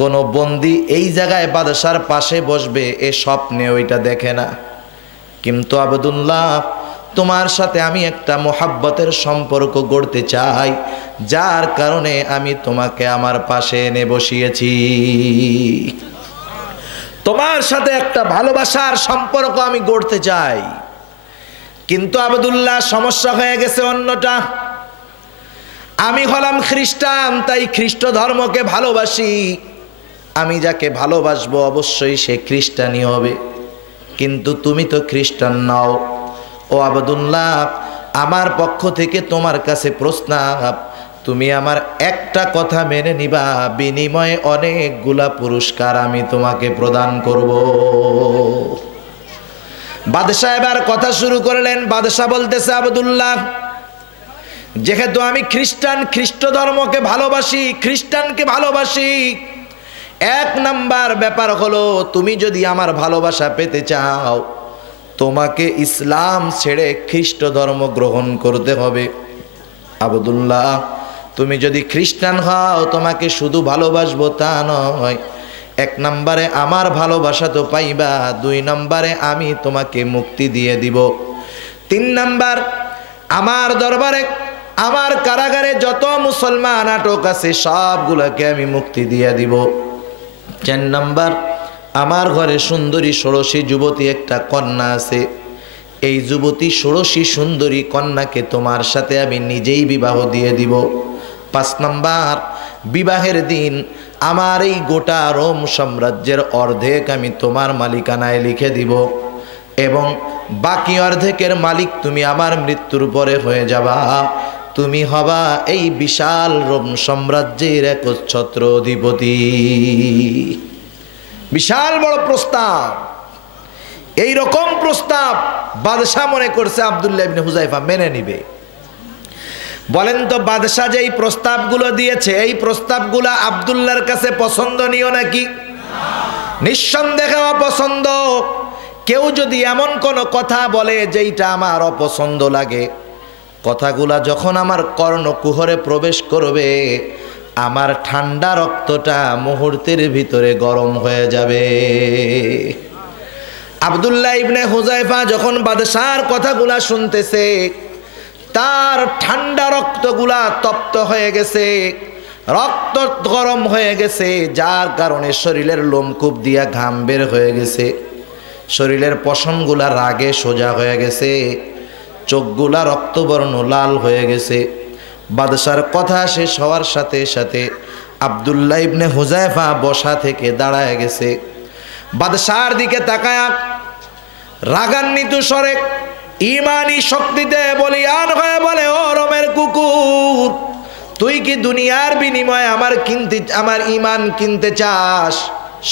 কোন বন্দী এই জায়গায় বাদশার পাশে বসবে এ স্বপ্নে ওইটা দেখে না। কিন্তু আব্দুল্লাহ, তোমার সাথে আমি একটা মোহাব্বতের সম্পর্ক গড়তে চাই, যার কারণে আমি তোমাকে আমার পাশে এনে বসিয়েছি। তোমার সাথে একটা ভালোবাসার সম্পর্ক আমি গড়তে চাই। কিন্তু আব্দুল্লাহ সমস্যা হয়ে গেছে অন্যটা, আমি হলাম খ্রিস্টান, তাই খ্রিস্ট ধর্মকে ভালোবাসি, আমি যাকে ভালোবাসবো অবশ্যই সে খ্রিস্টানই হবে। কিন্তু তুমি তো খ্রিস্টান নাও। ও আব্দুল্লাহ, আমার পক্ষ থেকে তোমার কাছে প্রস্তাব, তুমি আমার একটা কথা মেনে নিবা, বিনিময়ে অনেকগুলা পুরস্কার আমি তোমাকে প্রদান করব। বাদশাহ এবার কথা শুরু করলেন। বাদশাহ বলতেছে, আব্দুল্লাহ, যেহেতু আমি খ্রিস্টান, খ্রিস্ট ধর্মকে ভালোবাসি, খ্রিস্টানকে ভালোবাসি, এক নাম্বার ব্যাপার হলো তুমি যদি আমার ভালোবাসা পেতে চাও, তোমাকে ইসলাম ছেড়ে খ্রিস্ট ধর্ম গ্রহণ করতে হবে। আব্দুল্লাহ, তুমি যদি খ্রিস্টান হও, তোমাকে শুধু ভালোবাসবো তা নয়, এক নম্বরে আমার ভালোবাসা তো পাইবা, দুই নম্বরে আমি তোমাকে মুক্তি দিয়ে দিব, তিন নম্বর আমার দরবারে আমার কারাগারে যত মুসলমান আটক আছে সবগুলোকে আমি মুক্তি দিয়ে দিব, চার নম্বর আমার ঘরে সুন্দরী ষোড়শী যুবতী একটা কন্যা আছে, এই যুবতী ষোড়শী সুন্দরী কন্যাকে তোমার সাথে আমি নিজেই বিবাহ দিয়ে দিব, পাঁচ নম্বর বিবাহের দিন আমার এই গোটা রোম সাম্রাজ্যের অর্ধেক আমি তোমার মালিকানায় লিখে দিব, এবং বাকি অর্ধেকের মালিক তুমি আমার মৃত্যুর পরে হয়ে যাবা, তুমি হবা এই বিশাল রোম সাম্রাজ্যের একচ্ছত্র অধিপতি। বিশাল বড় প্রস্তাব। এই রকম প্রস্তাব বাদশাহ মনে করছে আব্দুল্লাহ ইবনে হুযায়ফা মেনে নিবে। বলেন তো, বাদশাহ যে এই প্রস্তাবগুলো দিয়েছে, এই প্রস্তাবগুলো আব্দুল্লাহর কাছে পছন্দনীয় নাকি? নিঃসন্দেহে অপছন্দ। কেউ যদি এমন কোন কথা বলে যেইটা আমার অপছন্দ লাগে, কথাগুলা যখন আমার কর্ণকুহরে প্রবেশ করবে, আমার ঠান্ডা রক্তটা মুহূর্তের ভিতরে গরম হয়ে যাবে। আব্দুল্লাহ ইবনে হুযায়ফা যখন বাদশাহর কথাগুলা শুনতেছে, তার ঠান্ডা রক্তগুলা তপ্ত হয়ে গেছে, রক্ত গরম হয়ে গেছে, যার কারণে শরীরের লোমকূপ দিয়া ঘাম বের হয়ে গেছে, শরীরের পশমগুলা রাগে সোজা হয়ে গেছে, চোখগুলা রক্তবর্ণ লাল হয়ে গেছে। বাদশার কথা শেষ হওয়ার সাথে সাথে আব্দুল্লাহ ইবনে হুযায়ফা বসা থেকে দাঁড়ায় গেছে, বাদশার দিকে তাকায়া রাগান্বিত স্বরে ইমানি শক্তিতে বলিয়ান হয়ে বলে, ও রোমের কুকুর, তুই কি দুনিয়ার বিনিময়ে আমার ইমান কিনতে চাস?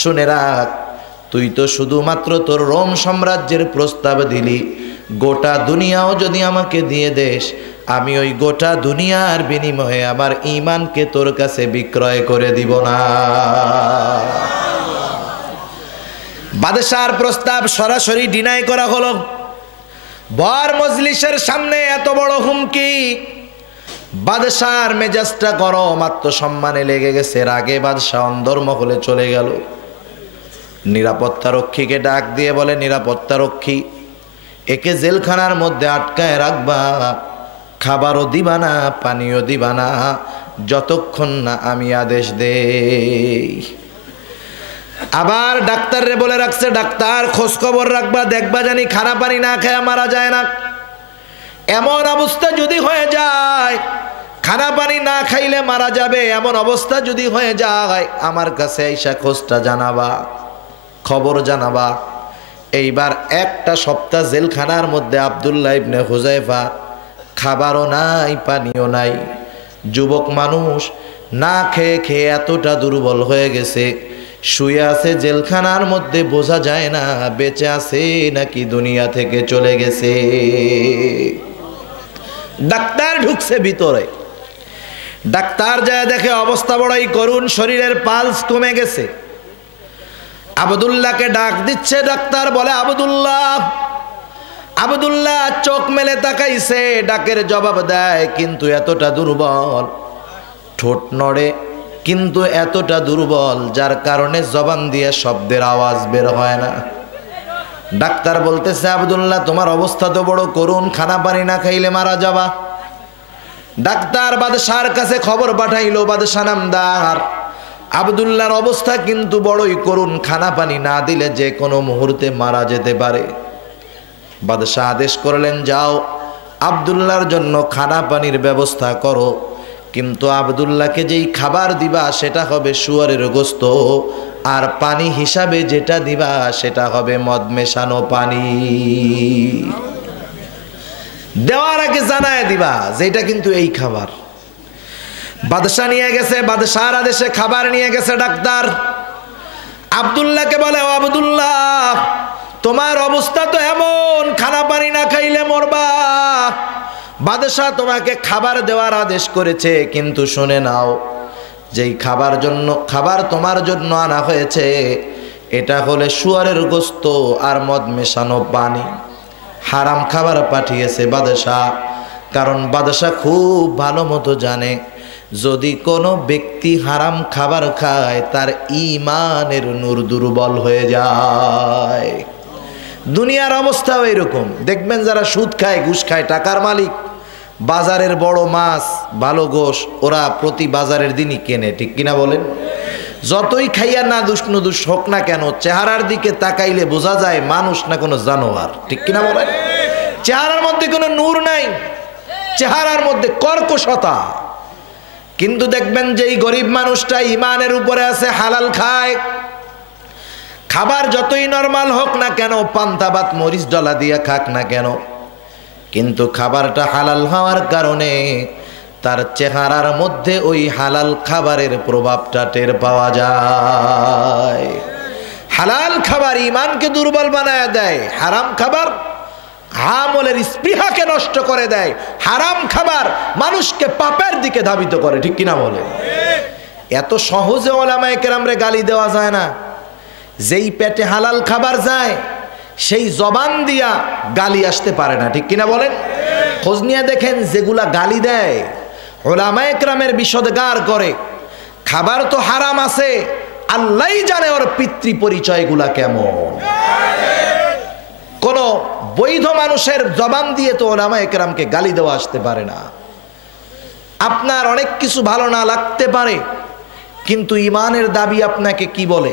শুনে রাখ, তুই তো শুধুমাত্র তোর রোম সাম্রাজ্যের প্রস্তাব দিলি, গোটা দুনিয়াও যদি আমাকে দিয়ে দেশ, আমি ওই গোটা দুনিয়ার বিনিময়ে আমার ইমানকে তোর কাছে বিক্রয় করে দিব না। বাদশার প্রস্তাব সরাসরি ডিনাই করা হলো। বর মজলিসের সামনে এত বড় হুমকি, বাদশার মেজাজটা গরম, আত্মসম্মানে লেগে গেছে, রাগে বাদশাহ অন্দরমহলে চলে গেল। নিরাপত্তা রক্ষীকে ডাক দিয়ে বলে, নিরাপত্তা রক্ষী, একে জেলখানার মধ্যে আটকায় রাখবা, খাবারও দিবা না, পানিও দিবা না, যতক্ষণ না আমি আদেশ দেই। আবার ডাক্তাররে বলে রাখছে, ডাক্তার খোঁজ খবর রাখবা, দেখবা জানি খানা পানি না খেয়ে মারা যায় না। এমন অবস্থা যদি হয়ে যায়, খানা পানি না খাইলে মারা যাবে, এমন অবস্থা যদি হয়ে যায়, আমার কাছে আইসা খোঁজটা জানাবা, খবর জানাবা। এইবার একটা সপ্তাহ জেলখানার মধ্যে আব্দুল্লাহ ইবনে হুযায়ফা, খাবারও নাই, পানিও নাই, যুবক মানুষ, না খেয়ে খেয়ে এতটা দুর্বল হয়ে গেছে, শুয়ে আছে জেলখানার মধ্যে, বোঝা যায় না বেঁচে আছে নাকি দুনিয়া থেকে চলে গেছে। ডাক্তার ঢুকছে ভিতরে, ডাক্তার যায় দেখে অবস্থা বড়ই করুণ, শরীরের পালস কমে গেছে। আব্দুল্লাহকে ডাক দিচ্ছে, ডাক্তার বলে, আব্দুল্লাহ। আব্দুল্লাহ চোখ মেলে তাকাইছে, ডাকের জবাব দেয়, কিন্তু এতটা দুর্বল, ঠোঁট নড়ে কিন্তু এতটা দুর্বল, যার কারণে জবান দিয়ে শব্দের আওয়াজ বের হয় না। ডাক্তার বলতেছে, আব্দুল্লাহ তোমার অবস্থা তো বড় করুণ, খানা পানি না খাইলে মারা যাবা। ডাক্তার বাদশার কাছে খবর পাঠাইলো, বাদশা নামদার আব্দুল্লাহর অবস্থা কিন্তু বড়ই করুণ, খানা পানি না দিলে যে কোনো মুহূর্তে মারা যেতে পারে। বাদশাহ আদেশ করলেন, যাও আব্দুল্লাহর জন্য খানা পানির ব্যবস্থা করো, কিন্তু আব্দুল্লাহকে যেই খাবার দিবা সেটা হবে শুয়োরের গোশত, আর পানি হিসাবে যেটা দিবা সেটা হবে মদ মেশানো পানি। দেওয়ার আগে জানায় দিবা যে এটা কিন্তু এই খাবার। বাদশাহ নিয়ে গেছে, বাদশাহর আদেশে খাবার নিয়ে গেছে ডাক্তার। আব্দুল্লাহকে বলে, ও আব্দুল্লাহ, তোমার অবস্থা তো এমন, খানা পানি না খাইলে মরবা। বাদশাহ তোমাকে খাবার দেওয়ার আদেশ করেছে, কিন্তু শুনে নাও, যেই খাবার তোমার জন্য আনা হয়েছে এটা হলে শুয়োরের গোশত আর মদ মেশানো পানি। হারাম খাবার পাঠিয়েছে বাদশাহ, কারণ বাদশাহ খুব ভালো মতো জানে যদি কোনো ব্যক্তি হারাম খাবার খায় তার ঈমানের নূর দুর্বল হয়ে যায়। দুনিয়ার অবস্থাও এরকম। দেখবেন যারা সুদ খায়, ঘুষ খায়, টাকার মালিক, বাজারের বড় মাছ, ভালো গোশ ওরা প্রতি বাজারের দিনই কেনে, ঠিক কিনা বলেন? যতই খাইয়া না দুষ্ণুদুষ হোক না কেন, চেহারার দিকে তাকাইলে বোঝা যায় মানুষ না কোনো জানোয়ার, ঠিক কিনা বলেন? চেহারার মধ্যে কোনো নূর নাই, চেহারার মধ্যে কর্কশতা। কিন্তু দেখবেন যেই গরিব মানুষটা ঈমানের উপরে আছে, হালাল খায়, খাবার যতই নরমাল হোক না কেন, পান্তা ভাত মরিচ ডলা দিয়া খাক না কেন, কিন্তু খাবারটা হালাল হওয়ার কারণে তার চেহারার মধ্যে ওই হালাল খাবারের প্রভাবটা টের পাওয়া যায়। হালাল খাবার ঈমানকে দুর্বল বানায় দেয়, হারাম খাবার আমলের স্পৃহাকে নষ্ট করে দেয়। হারাম খাবার মানুষকে পাপের দিকে ধাবিত করে, ঠিক কিনা বলে? এত সহজে ওলামায়ে কেরামরে গালি দেওয়া যায় না। যেই পেটে হালাল খাবার যায় সেই জবান দিয়া গালি আসতে পারে না, ঠিক কিনা বলেন? খোঁজ নিয়ে দেখেন, যেগুলা গালি দেয় ওলামায়ে কেরামের বিশদগার করে, খাবার তো হারাম আছে, আল্লাহই জানে ওর পিতৃ পরিচয়গুলা কেমন। কোন বৈধ মানুষের জবান দিয়ে তো ওলামায়ে কেরামকে গালি দেওয়া আসতে পারে না। আপনার অনেক কিছু ভালো না লাগতে পারে, কিন্তু ঈমানের দাবি আপনাকে কি বলে?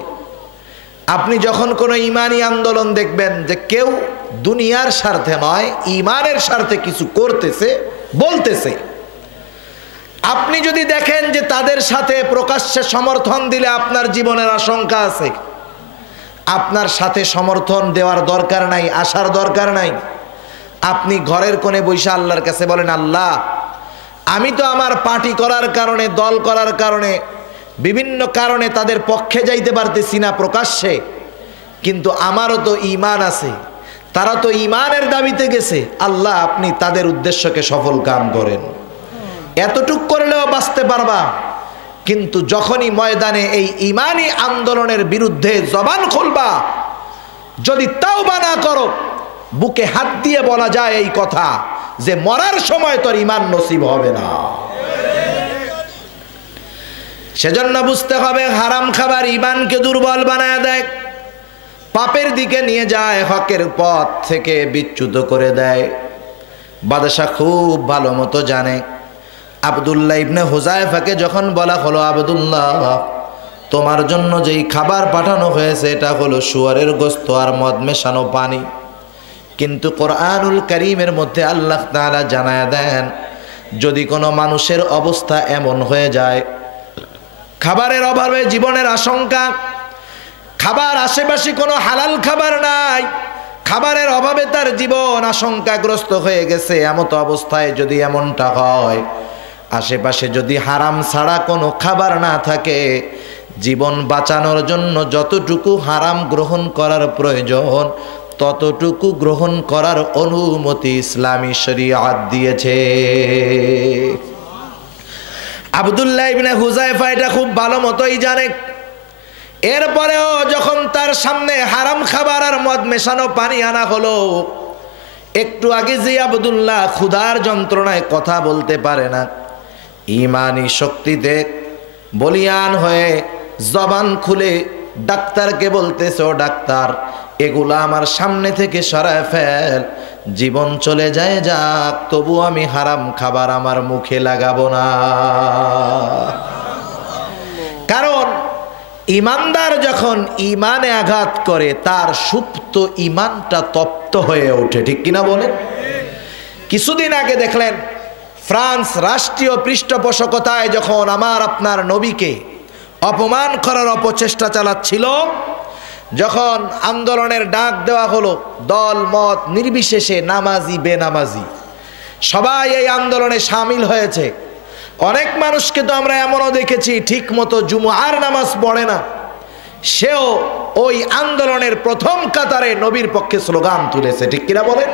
আপনি যখন কোনো ঈমানি আন্দোলন দেখবেন যে কেউ দুনিয়ার স্বার্থে নয়, ঈমানের স্বার্থে কিছু করতেছে, বলতেছে, আপনি যদি দেখেন যে তাদের সাথে প্রকাশ্যে সমর্থন দিলে আপনার জীবনের আশঙ্কা আছে, আপনার সাথে সমর্থন দেওয়ার দরকার নাই, আসার দরকার নাই। আপনি ঘরের কোণে বসে আল্লাহর কাছে বলেন, আল্লাহ, আমি তো আমার পার্টি করার কারণে, দল করার কারণে, বিভিন্ন কারণে তাদের পক্ষে যাইতে পারতেছি না প্রকাশ্যে, কিন্তু আমারও তো ঈমান আছে, তারা তো ঈমানের দাবিতে গেছে, আল্লাহ আপনি তাদের উদ্দেশ্যকে সফল কাম করেন। এতটুক করলেও বাঁচতে পারবা। কিন্তু যখনই ময়দানে এই ঈমানি আন্দোলনের বিরুদ্ধে জবান খুলবা, যদি তাওবা না করো, বুকে হাত দিয়ে বলা যায় এই কথা যে মরার সময় তোর ঈমান নসিব হবে না। সেজন্য বুঝতে হবে, হারাম খাবার ঈমানকে দুর্বল বানায় দেয়, পাপের দিকে নিয়ে যায়, হকের পথ থেকে বিচ্যুত করে দেয়। বাদশাহ খুব ভালো মতো জানে। আব্দুল্লাহ ইবনে হুযায়ফাকে যখন বলা হলো, আব্দুল্লাহ, তোমার জন্য যেই খাবার পাঠানো হয়েছে এটা হলো শুয়োরের গোশত আর মদ মেশানো পানি, কিন্তু কোরআনুল কারীমের মধ্যে আল্লাহ তাআলা জানায় দেন, যদি কোনো মানুষের অবস্থা এমন হয়ে যায়, খাবারের অভাবে জীবনের আশঙ্কা, খাবার আশেপাশে কোনো হালাল খাবার নাই, খাবারের অভাবে তার জীবন আশঙ্কাগ্রস্ত হয়ে গেছে, এমত অবস্থায় যদি এমনটা হয়, আশেপাশে যদি হারাম ছাড়া কোনো খাবার না থাকে, জীবন বাঁচানোর জন্য যতটুকু হারাম গ্রহণ করার প্রয়োজন ততটুকু গ্রহণ করার অনুমতি ইসলামী শরীয়ত দিয়েছে। আব্দুল্লাহ ইবনে হুযায়ফা এটা খুব ভালো মতোই জানে। এরপরেও যখন তার সামনে হারাম খাবার আর মদ মেশানো পানি আনা হলো, একটু আগে যে আব্দুল্লাহ ক্ষুধার যন্ত্রণায় কথা বলতে পারে না, ঈমানি শক্তিতে বলিয়ান হয়ে জবান খুলে ডাক্তারকে বলতেছে, ও ডাক্তার, এগুলা আমার সামনে থেকে সরায় ফেল, জীবন চলে যায় যাক, তবু আমি হারাম খাবার আমার মুখে লাগাবো না। কারণ ইমানদার যখন ইমানে আঘাত করে তার সুপ্ত ইমানটা তপ্ত হয়ে ওঠে, ঠিক কিনা বলেন? কিছুদিন আগে দেখলেন ফ্রান্স রাষ্ট্রীয় পৃষ্ঠপোষকতায় যখন আমার আপনার নবীকে অপমান করার অপচেষ্টা চালাচ্ছিল, যখন আন্দোলনের ডাক দেওয়া হলো, দল মত নির্বিশেষে নামাজি বেনামাজি সবাই এই আন্দোলনে সামিল হয়েছে। অনেক মানুষকে তো আমরা এমনও দেখেছি ঠিক মতো জুমআর নামাজ পড়ে না, সেও ওই আন্দোলনের প্রথম কাতারে নবীর পক্ষে স্লোগান তুলেছে, ঠিক কিনা বলেন?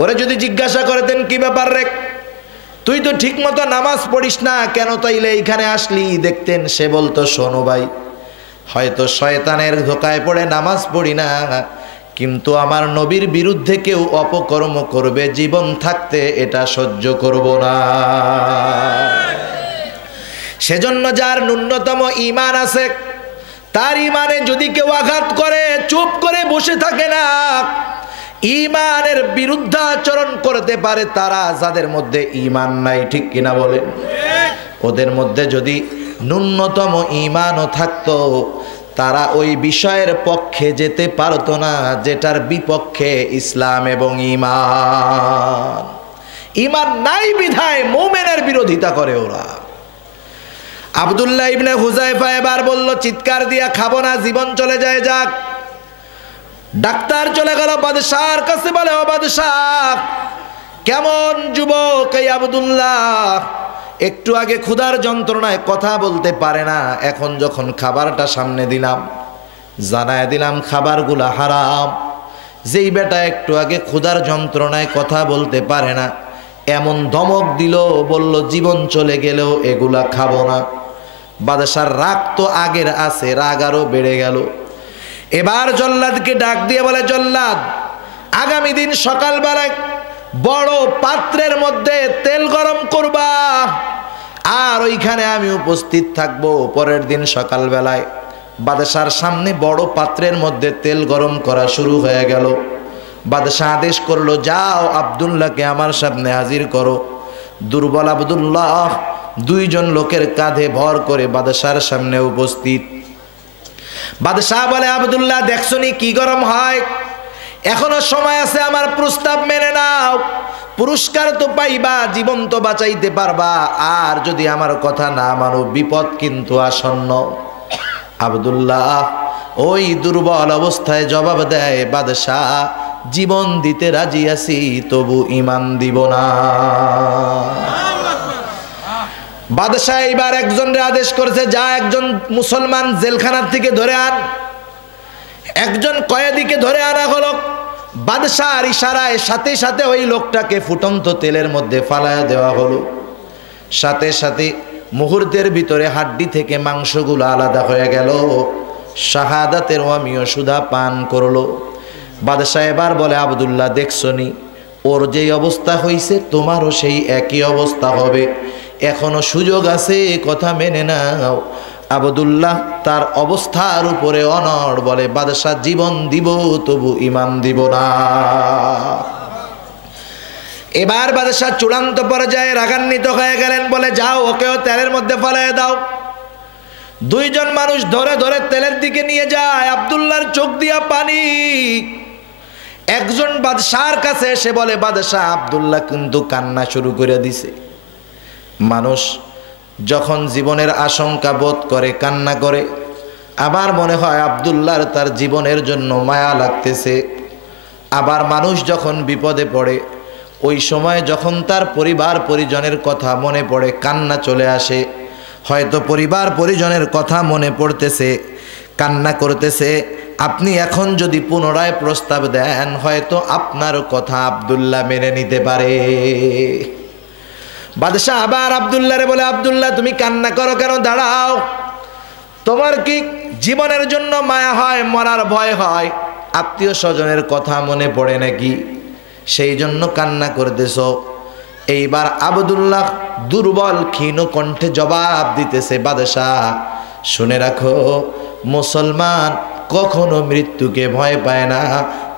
ওরে যদি জিজ্ঞাসা করতেন কি ব্যাপার রে, তুই তো ঠিক মতো নামাজ পড়িস না, কেন তাইলে এইখানে আসলি, দেখতেন সে বলতো, শোনো ভাই, হয়তো শয়তানের ধোকায় পড়ে নামাজ পড়ি না, কিন্তু আমার নবীর বিরুদ্ধে কেউ অপকর্ম করবে, জীবন থাকতে এটা সহ্য করব না। সেজন্য যার ন্যূনতম ঈমান আছে, তার ঈমানে যদি কেউ আঘাত করে চুপ করে বসে থাকে না, ঈমানের বিরুদ্ধাচরণ করতে পারে তারা, যাদের মধ্যে ঈমান নাই, ঠিক কিনা বলেন? ওদের মধ্যে যদি ন্যূনতম ঈমানও থাকতো, তারা ওই বিষয়ের পক্ষে যেতে পারতো না যেটার বিপক্ষে ইসলাম এবং ঈমান। ঈমান নাই বিধায় মুমিনের বিরোধিতা করে ওরা। আব্দুল্লাহ ইবনে হুযায়ফা এবার বলল, চিৎকার দিয়া খাবো না, জীবন চলে যায় যাক। ডাক্তার চলে গেল বাদশাহর কাছে, বলে, ও বাদশাহ, কেমন যুবক এই আব্দুল্লাহ, একটু আগে ক্ষুধার যন্ত্রণায় কথা বলতে পারে না, এখন যখন খাবারটা সামনে দিলাম, জানায় দিলাম খাবারগুলা হারাম, যেই বেটা একটু আগে ক্ষুধার যন্ত্রণায় কথা বলতে পারে না, এমন ধমক দিল, বলল জীবন চলে গেলেও এগুলা খাবো না। বাদশার রাগ তো আগের আছে, রাগ আরো বেড়ে গেল। এবার জল্লাদকে ডাক দিয়ে বলে, জল্লাদ, আগামী দিন সকালবেলায় বড় পাত্রের মধ্যে তেল গরম করবা, আর ওইখানে আমি উপস্থিত থাকবো। পরের দিন সকালবেলায় বাদশার সামনে বড় পাত্রের মধ্যে তেল গরম করা শুরু হয়ে গেল। বাদশাহ আদেশ করলো, যাও আব্দুল্লাহকে আমার সামনে হাজির করো। দুর্বল আব্দুল্লাহ দুইজন লোকের কাঁধে ভর করে বাদশার সামনে উপস্থিত। বাদশাহ বলে, আব্দুল্লাহ, দেখছনি কি গরম হয়, এখনো সময় আছে, আমার প্রস্তাব মেনে নাও, পুরস্কার তো পাইবা, জীবন তো বাঁচাইতে পারবা, আর যদি আমার কথা না মানো বিপদ কিন্তু আসন্ন। আব্দুল্লাহ ওই দুর্বল অবস্থায় জবাব দেয়, বাদশাহ, জীবন দিতে রাজি আছি, তবু ঈমান দিব না। বাদশাহ এবার একজনের আদেশ করেছে, যা একজন মুসলমান জেলখানার থেকে ধরে আন। একজন কয়েদিকে ধরে আনা হলো। বাদশাহর ইশারায় সাথে সাথে ওই লোকটাকে ফুটন্ত তেলের মধ্যে ফালায়া দেওয়া হলো। সাথে সাথে মুহূর্তের ভিতরে হাড্ডি থেকে মাংসগুলো আলাদা হয়ে গেল। শাহাদাতের অমীয় সুধা পান করলো। বাদশাহ এবার বলে, আব্দুল্লাহ, দেখছনি ওর যেই অবস্থা হয়েছে তোমারও সেই একই অবস্থা হবে, এখনো সুযোগ আছে, কথা মেনে নাও। আব্দুল্লাহ তার অবস্থার উপরে অনড়, বলে, বাদশাহ, জীবন দিব তবু ঈমান দিব না। এবার বাদশাহ চূড়ান্ত পর্যায়ে রাগান্বিত হয়ে গেলেন, বলে, যাও ওকেও তেলের মধ্যে ফেলে দাও। দুইজন মানুষ ধরে ধরে তেলের দিকে নিয়ে যায়, আব্দুল্লাহর চোখ দিয়া পানি। একজন বাদশাহর কাছে এসে বলে, বাদশাহ, আব্দুল্লাহ কিন্তু কান্না শুরু করে দিছে। মানুষ যখন জীবনের আশঙ্কা বোধ করে কান্না করে, আবার মনে হয় আব্দুল্লাহর তার জীবনের জন্য মায়া লাগতেছে। আবার মানুষ যখন বিপদে পড়ে, ওই সময় যখন তার পরিবার পরিজনের কথা মনে পড়ে, কান্না চলে আসে। হয়তো পরিবার পরিজনের কথা মনে পড়তেছে, কান্না করতেছে। আপনি এখন যদি পুনরায় প্রস্তাব দেন, হয়তো আপনার কথা আব্দুল্লাহ মেনে নিতে পারে। বাদশাহ আবার আব্দুল্লাহরে বলে, আব্দুল্লাহ, তুমি কান্না করো কেন, দাঁড়াও। তোমার কি জীবনের জন্য মায়া হয়, মরার ভয় হয়, আত্মীয় স্বজনের কথা মনে পড়ে নাকি, সেই জন্য কান্না করতেছ? এইবার আব্দুল্লাহ দুর্বল ক্ষীণ কণ্ঠে জবাব দিতেছে, বাদশাহ, শুনে রাখো, মুসলমান কখনো মৃত্যুকে ভয় পায় না,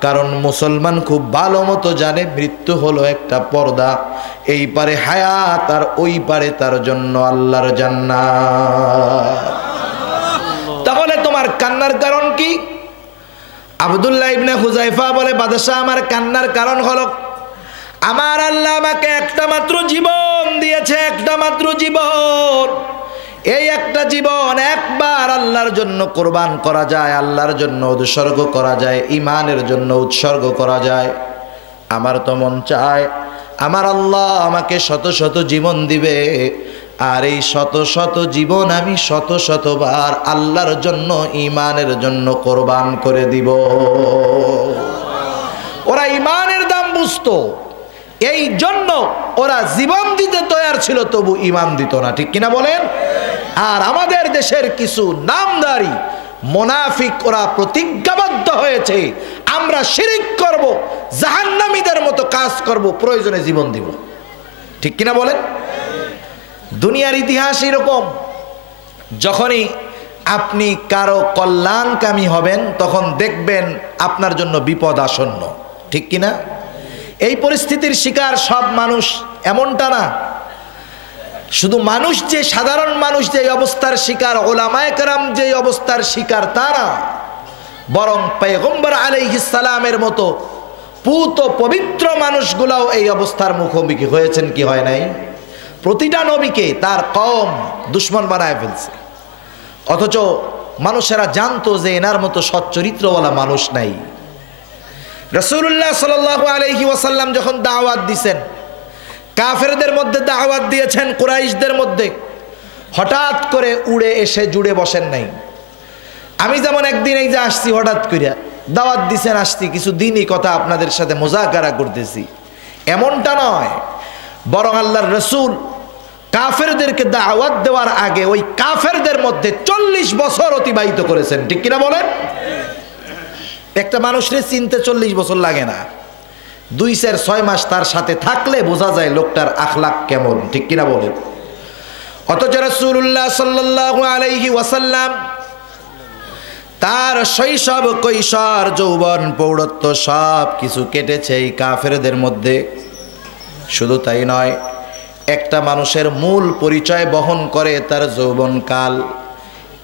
কারণ মুসলমান খুব ভালো মতো জানে মৃত্যু হলো একটা পর্দা, এই পারে হায়াত আর ওই পারে তার জন্য আল্লাহর জান্নাত। কান্নার কারণ কি? আব্দুল্লাহ ইবনে হুযায়ফা বলে, বাদশাহ আমার কান্নার কারণ হলো আমার আল্লাহ আমাকে একটা মাত্র জীবন দিয়েছে, একটা মাত্র জীবন। এই একটা জীবন একবার আল্লাহর জন্য কোরবান করা যায়, আল্লাহর জন্য উৎসর্গ করা যায়, ঈমানের জন্য উৎসর্গ করা যায়। আমার তো মন চায় আমার আল্লাহ আমাকে শত শত জীবন দিবে, আর এই শত শত জীবন আমি শত শতবার আল্লাহর জন্য ঈমানের জন্য কোরবান করে দিব। ওরা ঈমানের দাম বুঝতো, এই জন্য ওরা জীবন দিতে তৈয়ার ছিল, তবু ঈমান দিত না। ঠিক কিনা বলেন? আর আমাদের দেশের কিছু নামদারি মুনাফিক ওরা প্রতিজ্ঞাবদ্ধ হয়েছে, আমরা শিরিক করব, জাহান্নামীদের মতো কাজ করব, প্রয়োজনে জীবন দিব। ঠিক কিনা বলেন? দুনিয়ার ইতিহাস এরকম, যখনই আপনি কারো কল্যাণকামী হবেন তখন দেখবেন আপনার জন্য বিপদ আসন্ন। ঠিক কিনা? এই পরিস্থিতির শিকার সব মানুষ এমনটা না, শুধু মানুষ যে সাধারণ মানুষ যে অবস্থার শিকার, উলামায়ে কেরাম যে অবস্থার শিকার তা না, বরং পয়গম্বর আলাইহিস সালামের মতো পুত পবিত্র মানুষগুলাও এই অবস্থার মুখোমুখি হয়েছেন, কি হয় নাই? প্রতিটা নবীকে তার কওম দুশমন বানায় ফেলছে, অথচ মানুষেরা জানতো যে এনার মতো সচ্চরিত্রওয়ালা মানুষ নাই। রাসূলুল্লাহ সাল্লাল্লাহু আলাইহি ওয়াসাল্লাম যখন দাওয়াত দিয়েছেন, কাফেরদের মধ্যে দাওয়াত দিয়েছেন, কুরাইশদের মধ্যে, হঠাৎ করে উড়ে এসে জুড়ে বসেন নাই। আমি যেমন একদিন এই যে আসছি, হঠাৎ করিয়া দাওয়াত দিছেন, আসছি কিছু দিনই কথা আপনাদের সাথে মুজাকারা করতেছি, এমনটা নয়। বরং আল্লাহর রাসূল কাফেরদেরকে দাওয়াত দেওয়ার আগে ওই কাফেরদের মধ্যে 40 বছর অতিবাহিত করেছেন। ঠিক কিনা বলেন? একটা মানুষের চিনতে 40 বছর লাগে না, 2-6 মাস তার সাথে থাকলে বোঝা যায় লোকটার আখলাক কেমন। ঠিক কিনা বলেন? অথচ রাসূলুল্লাহ সাল্লাল্লাহু আলাইহি ওয়াসাল্লাম তার শৈশব, কৈশোর, যৌবন, প্রৌঢ়ত্ব সব কিছু কেটেছে এই কাফেরদের মধ্যে। শুধু তাই নয়, একটা মানুষের মূল পরিচয় বহন করে তার যৌবনকাল।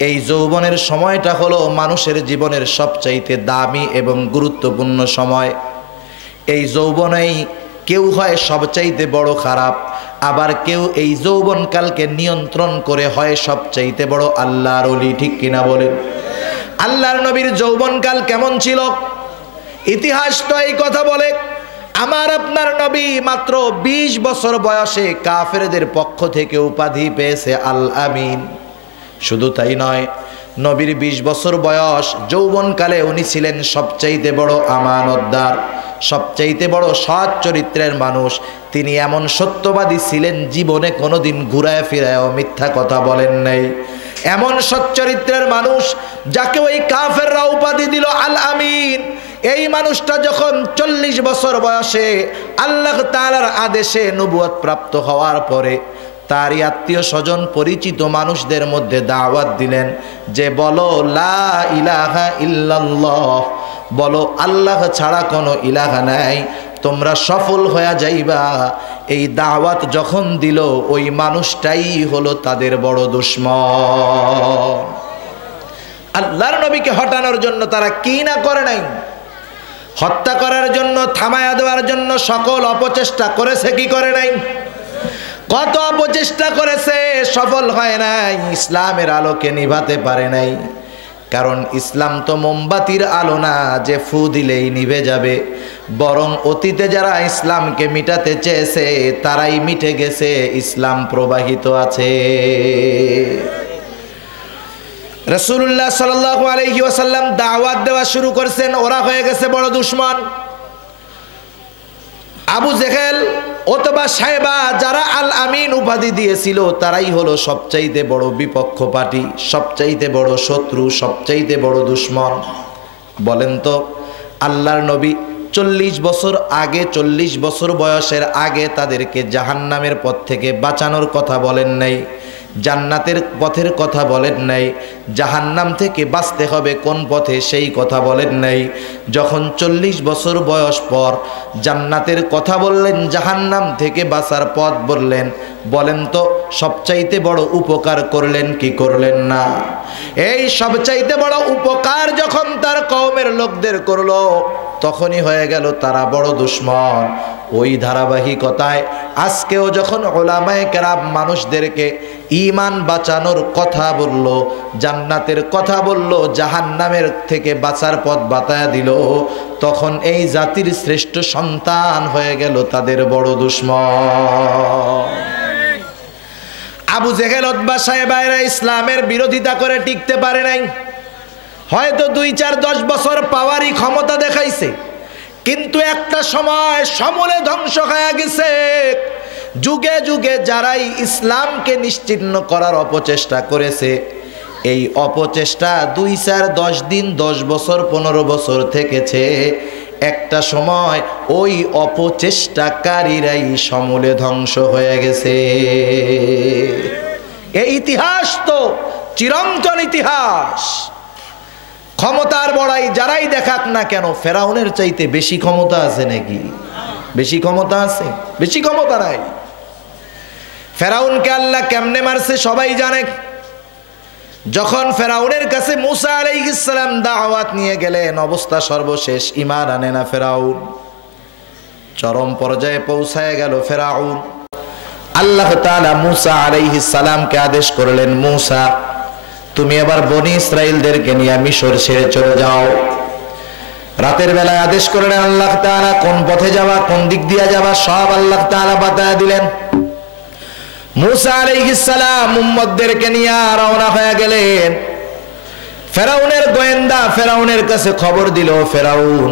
এই যৌবনের সময়টা হলো মানুষের জীবনের সবচাইতে দামি এবং গুরুত্বপূর্ণ সময়। এই যৌবনেই কেউ হয় সবচাইতে বড় খারাপ, আবার কেউ এই যৌবনকালকে নিয়ন্ত্রণ করে হয় সবচাইতে বড় আল্লাহর ওলি। ঠিক কিনা বলেন? আল্লাহর নবীর যৌবনকাল কেমন ছিল? ইতিহাস তো এই কথা বলে, আমার আপনার নবী মাত্র 20 বছর বয়সে কাফেরদের পক্ষ থেকে উপাধি পেয়েছে আল আমিন। শুধু তাই নয়, নবীর 20 বছর বয়স, যৌবনকালে উনি ছিলেন সবচাইতে বড় আমানতদার, সবচাইতে বড় সৎ চরিত্রের মানুষ। তিনি এমন সত্যবাদী ছিলেন, জীবনে কোনোদিন ঘুরায় ফিরায়ও মিথ্যা কথা বলেন নাই। এমন সচ্চরিত্রের মানুষ যাকে ওই কাফেররা উপাধি দিল আল আমিন। এই মানুষটা যখন 40 বছর বয়সে আল্লাহ তাআলার আদেশে নবুয়ত প্রাপ্ত হওয়ার পরে তারই আত্মীয় স্বজন পরিচিত মানুষদের মধ্যে দাওয়াত দিলেন যে বলো লা ইলাহা ইল্লাল্লাহ, বলো আল্লাহ ছাড়া কোনো ইলাহা নাই, তোমরা সফল হয়ে যাইবা। এই দাওয়াত যখন দিল ওই মানুষটাই হলো তাদের বড় দুশমন। আল্লাহর নবীকে হটানোর জন্য তারা কি না করে নাই, হত্যা করার জন্য, থামায়া দেওয়ার জন্য সকল অপচেষ্টা করেছে কি করে নাই? কত অপচেষ্টা করেছে, সফল হয় নাই, ইসলামের আলোকে নিভাতে পারে নাই। কারণ ইসলাম তো মোমবাতির আলো না যে ফু দিলেই নিভে যাবে, বরং অতীতে যারা ইসলামকে মিটাতে চেয়েছে তারাই মিটে গেছে, ইসলাম প্রবাহিত আছে। রাসূলুল্লাহ সাল্লাল্লাহু আলাইহি ওয়াসাল্লাম দাওয়াত দেওয়া শুরু করেছেন, ওরা হয়ে গেছে বড় দুশমন। আবু জেহেল, ওতবা, সাইবা, যারা আল আমিন উপাধি দিয়েছিল তারাই হলো সবচাইতে বড় বিপক্ষ পার্টি, সবচাইতে বড় শত্রু, সবচাইতে বড় দুশমন। বলেন তো, আল্লাহর নবী 40 বছর আগে, 40 বছর বয়সের আগে তাদেরকে জাহান্নামের পথ থেকে বাঁচানোর কথা বলেন নাই? জান্নাতের পথের কথা বলেন নাই, জাহান্নাম থেকে বাঁচতে হবে কোন পথে সেই কথা বলেন নাই। যখন 40 বছর বয়স পর জান্নাতের কথা বললেন, জাহান্নাম থেকে বাঁচার পথ বললেন, বলেন তো সবচাইতে বড় উপকার করলেন কি করলেন না? এই সবচাইতে বড় উপকার যখন তার কওমের লোকদের করলো, তখনই হয়ে গেল তারা বড় দুশ্মন। ওই ধারাবাহিকতায় আজকেও যখন উলামায়ে কেরাম মানুষদেরকে ঈমান বাঁচানোর কথা বলল, জান্নাতের কথা বলল, জাহান্নামের থেকে বাঁচার পথ বাতায়া দিল, তখন এই জাতির শ্রেষ্ঠ সন্তান হয়ে গেল তাদের বড় দুশ্মন। আবু জেহেল উতবা সাহেবেরা ইসলামের বিরোধিতা করে টিকতে পারে নাই। হয়তো 2-4-10 বছর পাওয়ারই ক্ষমতা দেখাইছে, কিন্তু একটা সময় সমূলে ধ্বংস হয়ে গেছে। যুগে যুগে যারাই ইসলামকে নিশ্চিহ্ন করার অপচেষ্টা করেছে, এই অপচেষ্টা 2-4-10 দিন 10 বছর 15 বছর থেকেছে। একটা সময় ওই অপচেষ্টাকারীরাই সমূলে ধ্বংস হয়ে গেছে। এই ইতিহাস তো চিরন্তন ইতিহাস। ক্ষমতার বড়াই যারাই দেখাক না কেন, ফেরাউনের চাইতে বেশি ক্ষমতা আছে নাকি? বেশি ক্ষমতা আছে? বেশি ক্ষমতা নাই। ফেরাউনকে আল্লাহ কেমনে মারছে সবাই জানে। যখন ফেরাউনের কাছে মুসা আলাইহিস সালাম দাওয়াত নিয়ে গেলেন, অবস্থা সর্বশেষ, ঈমান আনে না ফেরাউন। চরম পর্যায়ে পৌঁছায় গেল ফেরাউন। আল্লাহ তাআলা মুসা আলাইহিস সালামকে আদেশ করলেন, মুসা তুমি এবার বনি ইসরাইলদেরকে নিয়ে মিশর ছেড়ে চলে যাও। রাতের বেলায় আদেশ করলেন আল্লাহ তাআলা, কোন পথে যাবা, কোন দিক দিয়ে যাবা, সব আল্লাহ তাআলা বাতায়া দিলেন। মুসা আলাইহিস সালাম উম্মতদেরকে নিয়ে রওনা হয়ে গেলেন। ফেরাউনের গোয়েন্দা ফেরাউনের কাছে খবর দিল, ফেরাউন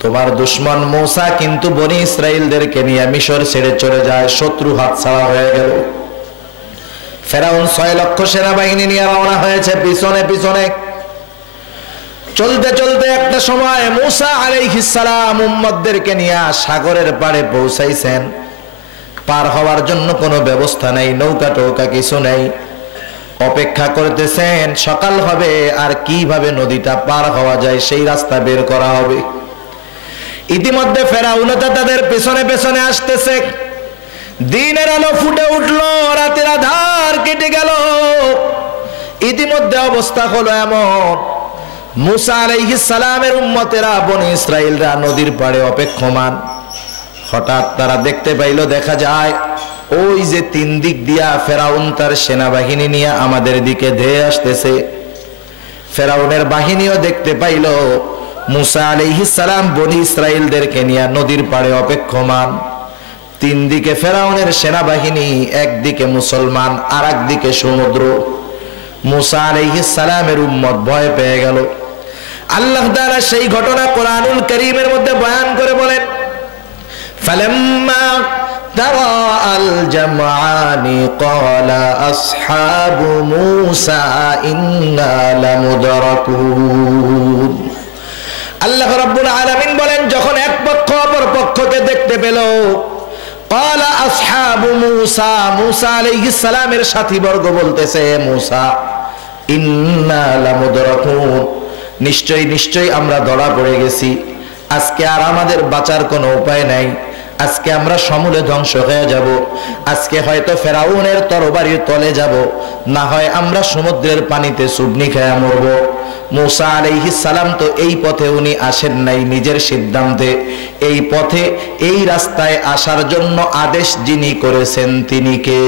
তোমার দুশমন মুসা কিন্তু বনি ইসরাইলদেরকে নিয়ে মিশর ছেড়ে চলে যায়, শত্রু হাতছাড়া হয়ে গেল। ফেরাউন 6 লক্ষ সেনাবাহিনী নিয়ে রওনা হয়েছে পিছনে পিছনে। চলতে চলতে একটা সময় মুসা আলাইহিস সালাম উম্মতদেরকে নিয়ে সাগরের পাড়ে পৌঁছাইছেন। পার হওয়ার জন্য কোনো ব্যবস্থা নাই, নৌকা টৌকা কিছু নেই। অপেক্ষা করতেছেন সকাল হবে আর কিভাবে নদীটা পার হওয়া যায় সেই রাস্তা বের করা হবে। ইতিমধ্যে ফেরাউন তাদের পেছনে পেছনে আসতেছে। দিনের আলো ফুটে উঠলো, রাতের আধার কেটে গেল। ইতিমধ্যে অবস্থা হলো এমন, মুসা আলাইহিস সালামের উম্মতেরা বনি ইসরাইলরা নদীর পাড়ে অপেক্ষমান। হঠাৎ তারা দেখতে পাইল, দেখা যায় ওই যে 3 দিক দিয়া ফেরাউন তার সেনাবাহিনী নিয়ে আমাদের দিকে ধেয়ে আসতেছে। ফেরাউনের বাহিনীও দেখতে পাইল মুসা আলাইহিস সালাম বনি ইসরাইলদেরকে নিয়ে নদীর পাড়ে অপেক্ষমান। 3 দিকে ফেরাউনের সেনাবাহিনী, একদিকে মুসলমান আর একদিকে সমুদ্র। মুসা আলাইহিস সালামের উম্মত ভয় পেয়ে গেল। আল্লাহ তাআলা সেই ঘটনা কোরআনুল কারীমের মধ্যে বয়ান করে বলেন, ফালাম্মা তারাআল জামআনি ক্বালা আসহাবু মুসা ইন্না লামুদরাকুন। আল্লাহ রাব্বুল আলামিন বলেন, যখন এক পক্ষ অপর পক্ষকে দেখতে পেল, ক্বালা আসহাবু মুসা, মুসা আলাইহিস সালামের সাথীবর্গ বলতেছে, মুসা ইন্না লামুদরাকুন, নিশ্চয় নিশ্চয় আমরা ধরা পড়ে গেছি। আজকে আর আমাদের বাঁচার কোনো উপায় নাই। আজকে আমরা সমূলে ধ্বংস হয়ে যাব। আজকে হয়তো ফেরাউনের তরবারির তলে যাব, না হয় আমরা সমুদ্রের পানিতে চুবনি খেয়ে মরব। মুসা আলাইহিস সালাম তো এই পথে উনি আসেন নাই নিজের সিদ্ধান্তে। এই পথে এই রাস্তায় আসার জন্য আদেশ যিনি করেছেন তিনি কে?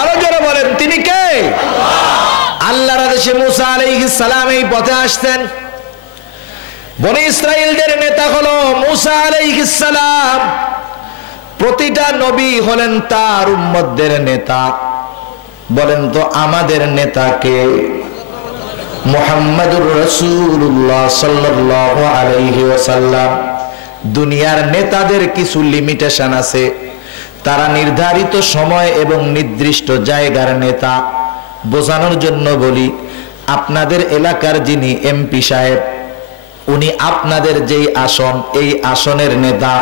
আরো যারা বলেন তিনি কে? আল্লাহর আদেশে মুসা আলাইহিস সালাম এই পথে আসতেন। বনি ইসরাইলদের নেতা হলো মুসা আলাইহিস সালাম। প্রতিটা নবী হলেন তার উম্মতদের নেতা। বলেন তো আমাদের নেতা কে? মুহাম্মাদুর রাসূলুল্লাহ সাল্লাল্লাহু আলাইহি ওয়াসাল্লাম। দুনিয়ার নেতাদের কিছু লিমিটেশন আছে, তারা নির্ধারিত সময় এবং নির্দিষ্ট জায়গার নেতা। বোঝানোর জন্য বলি, আপনাদের এলাকার যিনি এমপি সাহেব, উনি আপনাদের যেই আসন এই আসনের নেতা,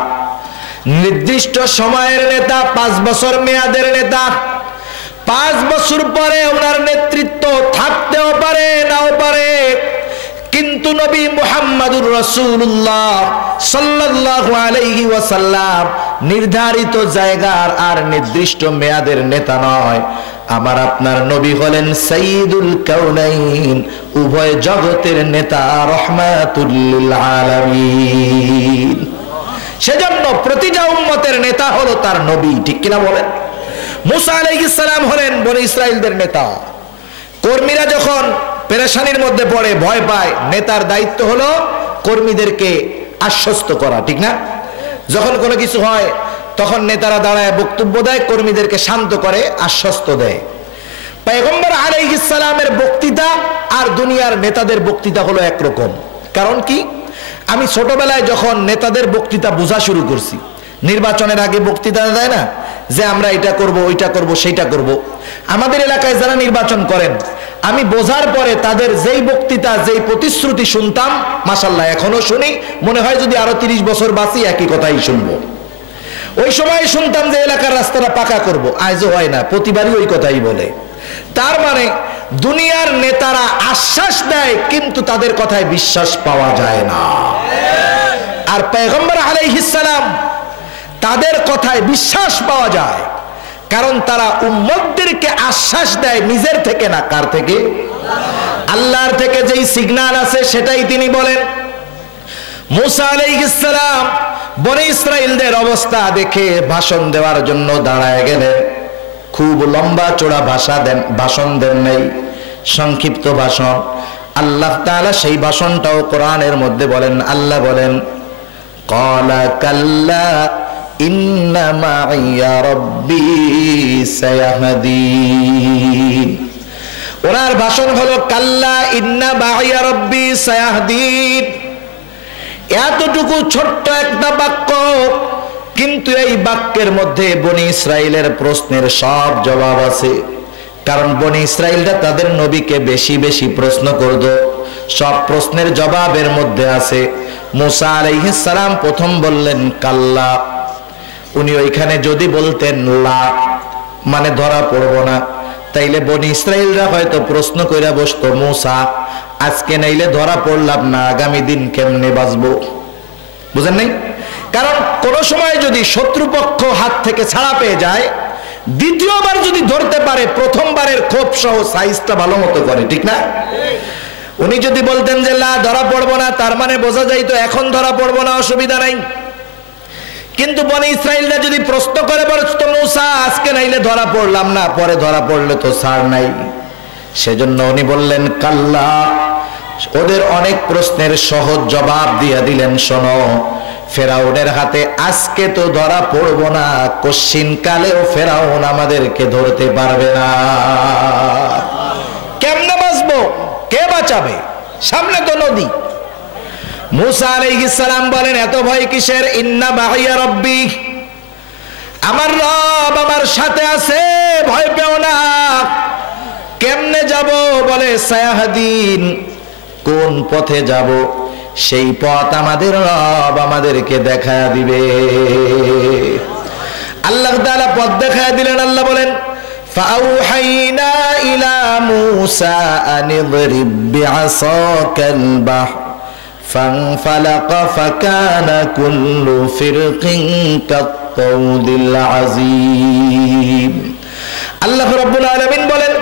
নির্দিষ্ট সময়ের নেতা, 5 বছর মেয়াদের নেতা। 5 বছর পরে ওনার নেতৃত্ব থাকতেও পারে নাও পারে, কিন্তু নবী মুহাম্মদুর রাসূলুল্লাহ সাল্লাল্লাহু আলাইহি ওয়াসাল্লাম নির্ধারিত জায়গার আর নির্দিষ্ট মেয়াদের নেতা নয়। আমার আপনার নবী হলেন সাইয়্যিদুল কাউনাইন, উভয় জগতের নেতা, রাহমাতুল লিল আলামিন। সেজন্য প্রতিটা উম্মতের নেতা হলো তার নবী, ঠিক কিনা বলেন? মুসা আলাইহিস সালাম হলেন বনি ইসরাইলদের নেতা। কর্মীরা যখন পেরেশানির মধ্যে পড়ে, ভয় পায়, নেতার দায়িত্ব হলো কর্মীদেরকে আশ্বস্ত করা, ঠিক না? যখন কোনো কিছু হয় তখন নেতারা দাঁড়ায় বক্তব্য দেয়, কর্মীদেরকে শান্ত করে, আশ্বস্ত দেয়। পয়গম্বর আলাইহিস সালামের বক্তৃতা আর দুনিয়ার নেতাদের বক্তৃতা হলো একরকম। কারণ কি? আমি ছোটবেলায় যখন নেতাদের বক্তৃতা বোঝা শুরু করছি, নির্বাচনের আগে বক্তৃতা দেয় না যে আমরা এটা করব, ওইটা করব, সেইটা করব। আমাদের এলাকায় যারা নির্বাচন করেন, আমি বোঝার পরে তাদের যেই বক্তৃতা, যেই প্রতিশ্রুতি শুনতাম, মাশাআল্লাহ এখনো শুনি, মনে হয় যদি আরো 30 বছর বাঁচি একই কথাই শুনবো। ওই সময় শুনতাম যে এলাকার রাস্তাটা পাকা করব, আজও হয় না, প্রতিবারই ওই কথাই বলে। তার মানে দুনিয়ার নেতারা আশ্বাস দেয় কিন্তু তাদের কথায় বিশ্বাস পাওয়া যায় না। আর পয়গম্বর আলাইহিস সালাম তাদের কথায় বিশ্বাস পাওয়া যায়, কারণ তারা উম্মতদেরকে আশ্বাস দেয় নিজের থেকে না, কার থেকে? আল্লাহর থেকে যেই সিগন্যাল আছে সেটাই তিনি বলেন। মুসা আলাইহিস সালাম বনি ইসরাইলদের অবস্থা দেখে ভাষণ দেওয়ার জন্য দাঁড়ায় গেলেন। খুব লম্বা চড়া ভাষণ দেন নাই, সংক্ষিপ্ত ভাষণ। আল্লাহ তাআলা সেই ভাষণটাও কোরআনের মধ্যে বলেন, আল্লাহ বলেন, ক্বালা কাল্লা ইন্না মাইয়া রাব্বী সায়াহদিন। ওনার ভাষণ হলো কাল্লা ইন্না মাইয়া রাব্বী সায়াহদিন। এতটুকু ছোট্ট একটা বাক্য, কিন্তু এই বাক্যের মধ্যে বনি ইসরাইলের প্রশ্নের সব জবাব আছে। কারণ বনি ইসরাইলরা তাদের নবীকে বেশি বেশি প্রশ্ন করত, সব প্রশ্নের জবাবের মধ্যে আছে। মুসা আলাইহিস সালাম প্রথম বললেন কাল্লা। উনি ওইখানে যদি বলতেন লা, মানে ধরা পড়ব না, তাইলে বনি ইসরাইলরা হয়তো প্রশ্ন কইরা বসতো, মুসা আজকে নাইলে ধরা পড়লাম না, আগামী দিন কেমনে বাঁচবো? বুঝেন নাই? কারণ কোন সময় যদি শত্রুপক্ষ হাত থেকে ছাড়া পেয়ে যায়, দ্বিতীয়বার যদি ধরতে পারে প্রথমবারের ক্ষোভ সহ সাইজটা ভালো মতো করে, ঠিক না? উনি যদি বলতেন যে লা, ধরা পড়বো না, তার মানে বোঝা যাইতো এখন ধরা পড়বো না, অসুবিধা নাই। কিন্তু বনি ইসরাইলরা যদি প্রশ্ন করে বলতো মুসা আজকে নাইলে ধরা পড়লাম না, পরে ধরা পড়লে তো ছাড় নাই। সেজন্য উনি বললেন কাল্লা। ওদের অনেক প্রশ্নের সহজ জবাব দিয়ে দিলেন, শোনো, ফেরাউনের হাতে আজকে তো ধরা পড়বো না, কশ্চিন কালেও ফেরাউন আমাদেরকে ধরতে পারবে না। কেমনে বাঁচবো? কে বাঁচাবে? সামনে তো নদী। মুসা আলাইহিস সালাম বলেন, এত ভয় কিসের? ইন্না মাইয়া রাব্বী, আমার রব আমার সাথে আছে, ভয় পেও না। কেমনে যাব? বলে সায়াহদিন, কোন পথে যাব সেই পথ আমাদের রব আমাদেরকে দেখায়া দিবে। আল্লাহ তাআলা পথ দেখায়া দিলেন। আল্লাহ বলেন, ফাআউহাইনা ইলা মূসা আন ইদরিব বিআসাকাল বাহর ফানফালাকা ফাকানা কুল্লু ফিরকিন কাত-তাউদিল আযীম। আল্লাহ রাব্বুল আলামিন বলেন,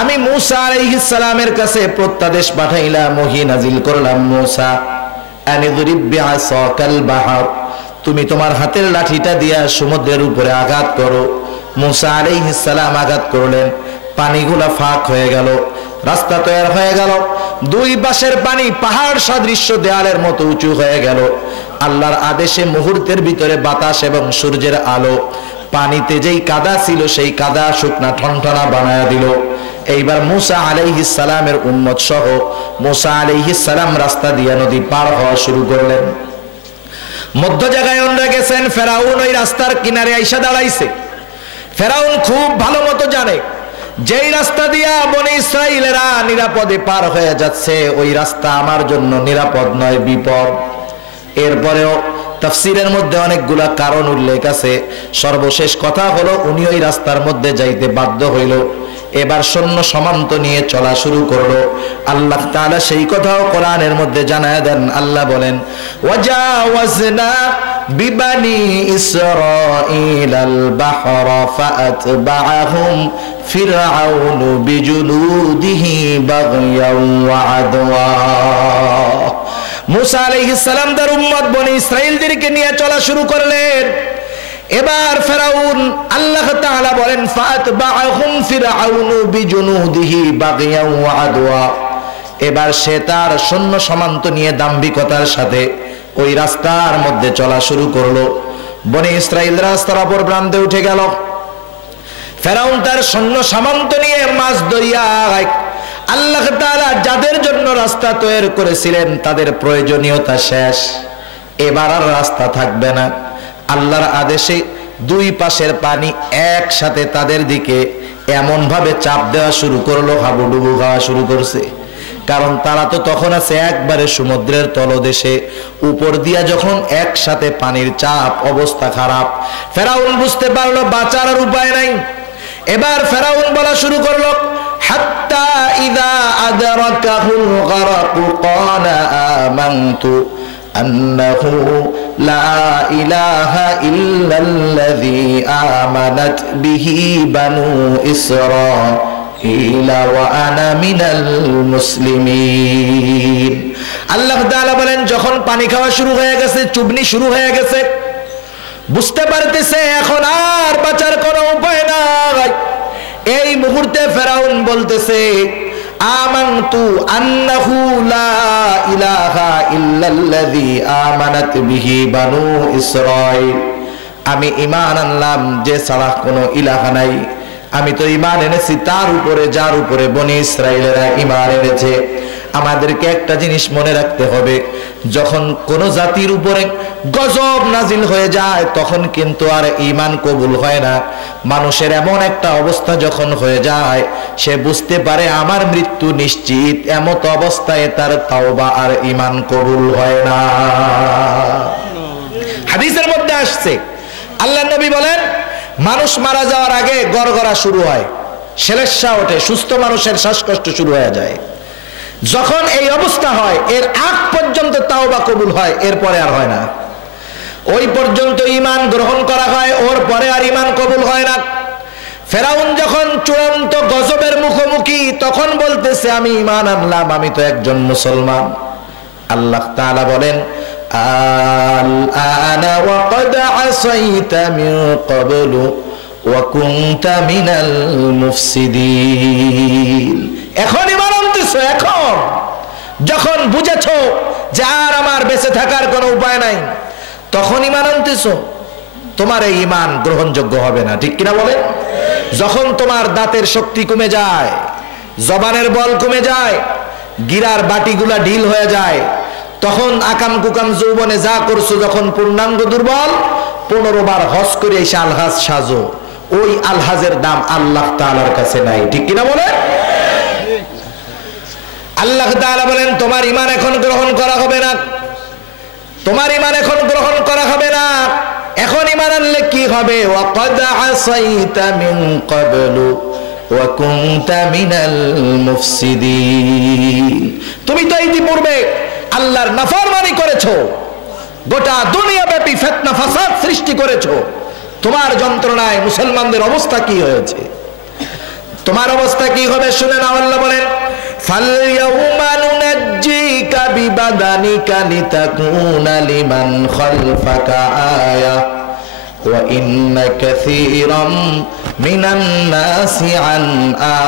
আমি মূসা আলাইহিস সালামের কাছে প্রত্যাদেশ পাঠাইলাম, ওহী নাজিল করলাম, মূসা আনিযরিব বিআসাকাল বাহর, তুমি তোমার হাতের লাঠিটা দিয়া সমুদ্রের উপরে আঘাত করো। মূসা আলাইহিস সালাম আঘাত করলেন, পানিগুলা ফাঁক হয়ে গেল, রাস্তা তৈরি হয়ে গেল, দুই পাশের পানি পাহাড় সদৃশ্য দেয়ালের মতো উঁচু হয়ে গেল। আল্লাহর আদেশে মুহূর্তের ভিতরে বাতাস এবং সূর্যের আলো পানিতে যেই কাদা ছিল সেই কাদা শুকনা ঠনঠনা বানায়া দিল। এইবার মূসা আলাইহিস সালামের উম্মত সহ মূসা আলাইহিস সালাম রাস্তা দিয়ে নদী পার হওয়া শুরু করলেন। মধ্য জায়গায় ওনারা গেছেন, ফেরাউন ওই রাস্তার কিনারে আইসা দাঁড়াইছে। ফেরাউন খুব ভালো মতো জানে যেই রাস্তা দিয়া বনি ইসরাইলেরা নিরাপদে পার হয়ে যাচ্ছে, ওই রাস্তা আমার জন্য নিরাপদ নয়, বিপদ। এরপরেও তাফসীরের মধ্যে অনেকগুলা কারণ উল্লেখ আছে। সর্বশেষ কথা হলো উনি ওই রাস্তার মধ্যে যাইতে বাধ্য হইল। এবার সৈন্য সামন্ত নিয়ে চলা শুরু করলো। আল্লাহ তাআলা সেই কথাও কোরআনের মধ্যে জানায় দেন। আল্লাহ বলেন, ওয়াজাওয়াজনা বিবানি ইসরাঈলাল বাহরা ফাআতবাআহুম ফিরআউনু বিজুনুদিহি বাগয়াও ওয়া আদওয়া। মুসা আলাইহিস সালাম তার উম্মত বনি ইসরাঈলদেরকে নিয়ে চলা শুরু করলেন। এবার ফিরআউন, আল্লাহ তাআলা বলেন, ফাআতবাআহুম ফিরআউনু বিজুনুদিহি বাগয়াও ওয়া আদওয়া। এবার সে তার সৈন্য সামন্ত নিয়ে দাম্ভিকতার সাথে ওই রাস্তার মধ্যে চলা শুরু করলো। বনি ইসরাঈল রাস্তার অপর প্রান্তে উঠে গেল। ফিরআউন তার সৈন্য সামন্ত নিয়ে মাঝ দরিয়ায়, আল্লাহ তাআলা যাদের জন্য রাস্তা তৈরি করেছিলেন তাদের প্রয়োজনীয়তা শেষ, এবার আর রাস্তা থাকবে না। আল্লাহর আদেশে দুই পাশের পানি একসাথে তাদের দিকে এমন ভাবে চাপ দেওয়া শুরু করলো, হাবুডুবু খাওয়া শুরু করছে। কারণ তারা তো তখন আছে একবারে সমুদ্রের তলদেশে, উপর দিয়া যখন একসাথে পানির চাপ, অবস্থা খারাপ। ফিরআউন বুঝতে পারলো বাঁচার আর উপায় নাই। এবার ফিরআউন বলা শুরু করলো, হাত্তা ইযা আদরাকাহুল গরাকু ক্বালা আমানতু আন্নাহু লা ইলাহা ইল্লাল্লাযী আমানাত বিহি বানু ইসরাঈলা ওয়া আনা মিনাল মুসলিমিন। আল্লাহ তাআলা বলেন, যখন পানি খাওয়া শুরু হয়ে গেছে, চুবনি শুরু হয়ে গেছে, বুঝতে পারতেছে এখন আর বাঁচার কোনো উপায় নাই। এই মুহূর্তে ফিরআউন বলতেছে, আমানতু আন্নাহু লা ইলাহা ইল্লাল্লাযী আমানাত বিহি বানু ইসরাঈল। আমি ঈমান আনলাম যে ছাড়া কোনো ইলাহা নাই। আমি তো ঈমান এনেছি তার উপরে যার উপরে বনি ইসরাঈলেরা ঈমান এনেছে। আমাদেরকে একটা জিনিস মনে রাখতে হবে, যখন কোন জাতির উপরে গজব নাজিল হয়ে যায় তখন কিন্তু আর ঈমান কবুল হয় না। মানুষের এমন একটা অবস্থা যখন হয়ে যায়, সে বুঝতে পারে আমার মৃত্যু নিশ্চিত, এমত অবস্থায় তার তাওবা আর ঈমান কবুল হয় না। হাদিসের মধ্যে আসছে, আল্লাহর নবী বলেন, মানুষ মারা যাওয়ার আগে গড়গড়া শুরু হয়, সেলেসা ওঠে, সুস্থ মানুষের শ্বাসকষ্ট শুরু হয়ে যায়। যখন এই অবস্থা হয় এর আগ পর্যন্ত তাওবা কবুল হয়, এরপরে আর হয় না। ওই পর্যন্ত ঈমান গ্রহণ করা হয়, ওর পরে আর ঈমান কবুল হয় না। ফিরআউন যখন চূড়ান্ত গজবের মুখোমুখি, তখন বলতেছে আমি ঈমান আনলাম, আমি তো একজন মুসলমান। আল্লাহ তাআলা বলেন, আল আনা ওয়া ক্বাদ আসাইতা মিন ক্বাবলু ওয়া কুনতা মিনাল মুফসিদিন। এখন ঈমান আনতেছো, এখন যখন বুঝেছো যে আর আমার বেঁচে থাকার কোনো উপায় নাই, তখন ঈমান আনতেছো। তোমার এই ঈমান গ্রহণযোগ্য হবে না, ঠিক কিনা বলে? যখন তোমার দাঁতের শক্তি কমে যায়, জবানের বল কমে যায়, গিরার বাটিগুলা ঢিল হয়ে যায়, তখন আকাম কুকাম যৌবনে যা করছো, যখন পূর্ণাঙ্গ দুর্বল, 15 বার হজ করে এসে আলহাজ সাজো, ওই আলহাজের দাম আল্লাহ তাআলার কাছে নাই, ঠিক কিনা বলে? আল্লাহ তাআলা বলেন, তোমার ঈমান এখন গ্রহণ করা হবে না, তোমার ঈমান এখন গ্রহণ করা হবে না। এখন ঈমান আনলে কি হবে? ওয়া ক্বাদ আসাইতা মিন ক্বাবলু ওয়া কুনতা মিনাল মুফসিদিন। তুমি তো ইতিপূর্বে আল্লাহর নাফরমানি করেছো, গোটা দুনিয়াব্যাপী ফিতনা ফাসাদ সৃষ্টি করেছো। তোমার যন্ত্রণায় মুসলমানদের অবস্থা কি হয়েছে? তোমার অবস্থা কি হবে শুনে নাও। আল্লাহ বলেন, ফালইয়াউমা নুনাজ্জিকা বিবাদানিকা লিতাকুনা লিমান খালফাকা আয়া ওয়া ইন্না কাসীরাম মিনান নাসি আন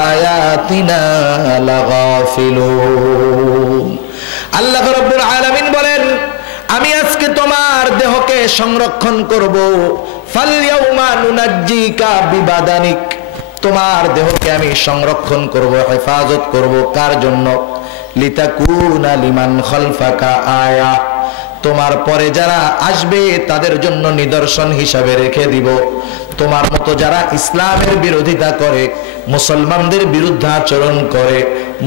আয়াতিনা লাগাফিলুন। আল্লাহ রাব্বুল আলামিন বলেন, আমি আজকে তোমার দেহকে সংরক্ষণ করব। ফালইয়াউমা নুনাজ্জিকা বিবাদানিক, তোমার দেহকে আমি সংরক্ষণ করব, হেফাজত করব। কার জন্য? লিতাকুনা লিমান খালফাকা আয়া, তোমার পরে যারা আসবে তাদের জন্য নিদর্শন হিসাবে রেখে দিব। তোমার মতো যারা ইসলামের বিরোধিতা করে, মুসলমানদের বিরুদ্ধে আচরণ করে,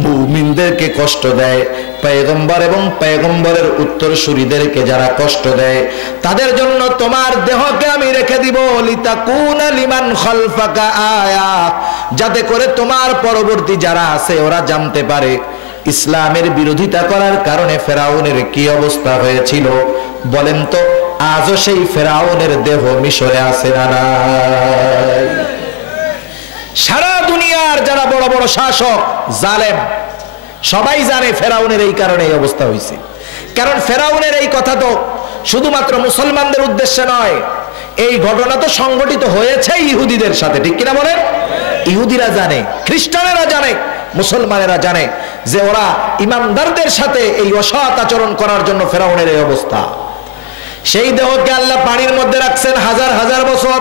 মুমিনদেরকে কষ্ট দেয়, পয়গম্বর এবং পয়গম্বরের উত্তরসূরিদেরকে যারা কষ্ট দেয় তাদের জন্য তোমার দেহকে আমি রেখে দিব লিতাকুনা লিমান খালফাকা আয়াত, যাতে করে তোমার পরবর্তী যারা আছে ওরা জানতে পারে ইসলামের বিরোধিতা করার কারণে ফেরাউনের কি অবস্থা হয়েছিল। বলেন তো আজও সেই ফেরাউনের দেহ মিশরে আছে না নাই? সারা দুনিয়ার যারা বড় বড় শাসক জালেম সবাই জানে ফেরাউনের এই কারণে এই অবস্থা হয়েছে। কারণ ফেরাউনের এই কথা তো শুধুমাত্র মুসলমানদের উদ্দেশ্যে নয়, এই ঘটনা তো সংগঠিত হয়েছে ইহুদিদের সাথে, ঠিক কিনা বলেন? ইহুদিরা জানে, খ্রিস্টানেরা জানে, মুসলমানেরা জানে যে ওরা ইমানদারদের সাথে এই অসৎ আচরণ করার জন্য ফেরাউনের এই অবস্থা। সেই দেহকে আল্লাহ পানির মধ্যে রাখছেন হাজার হাজার বছর।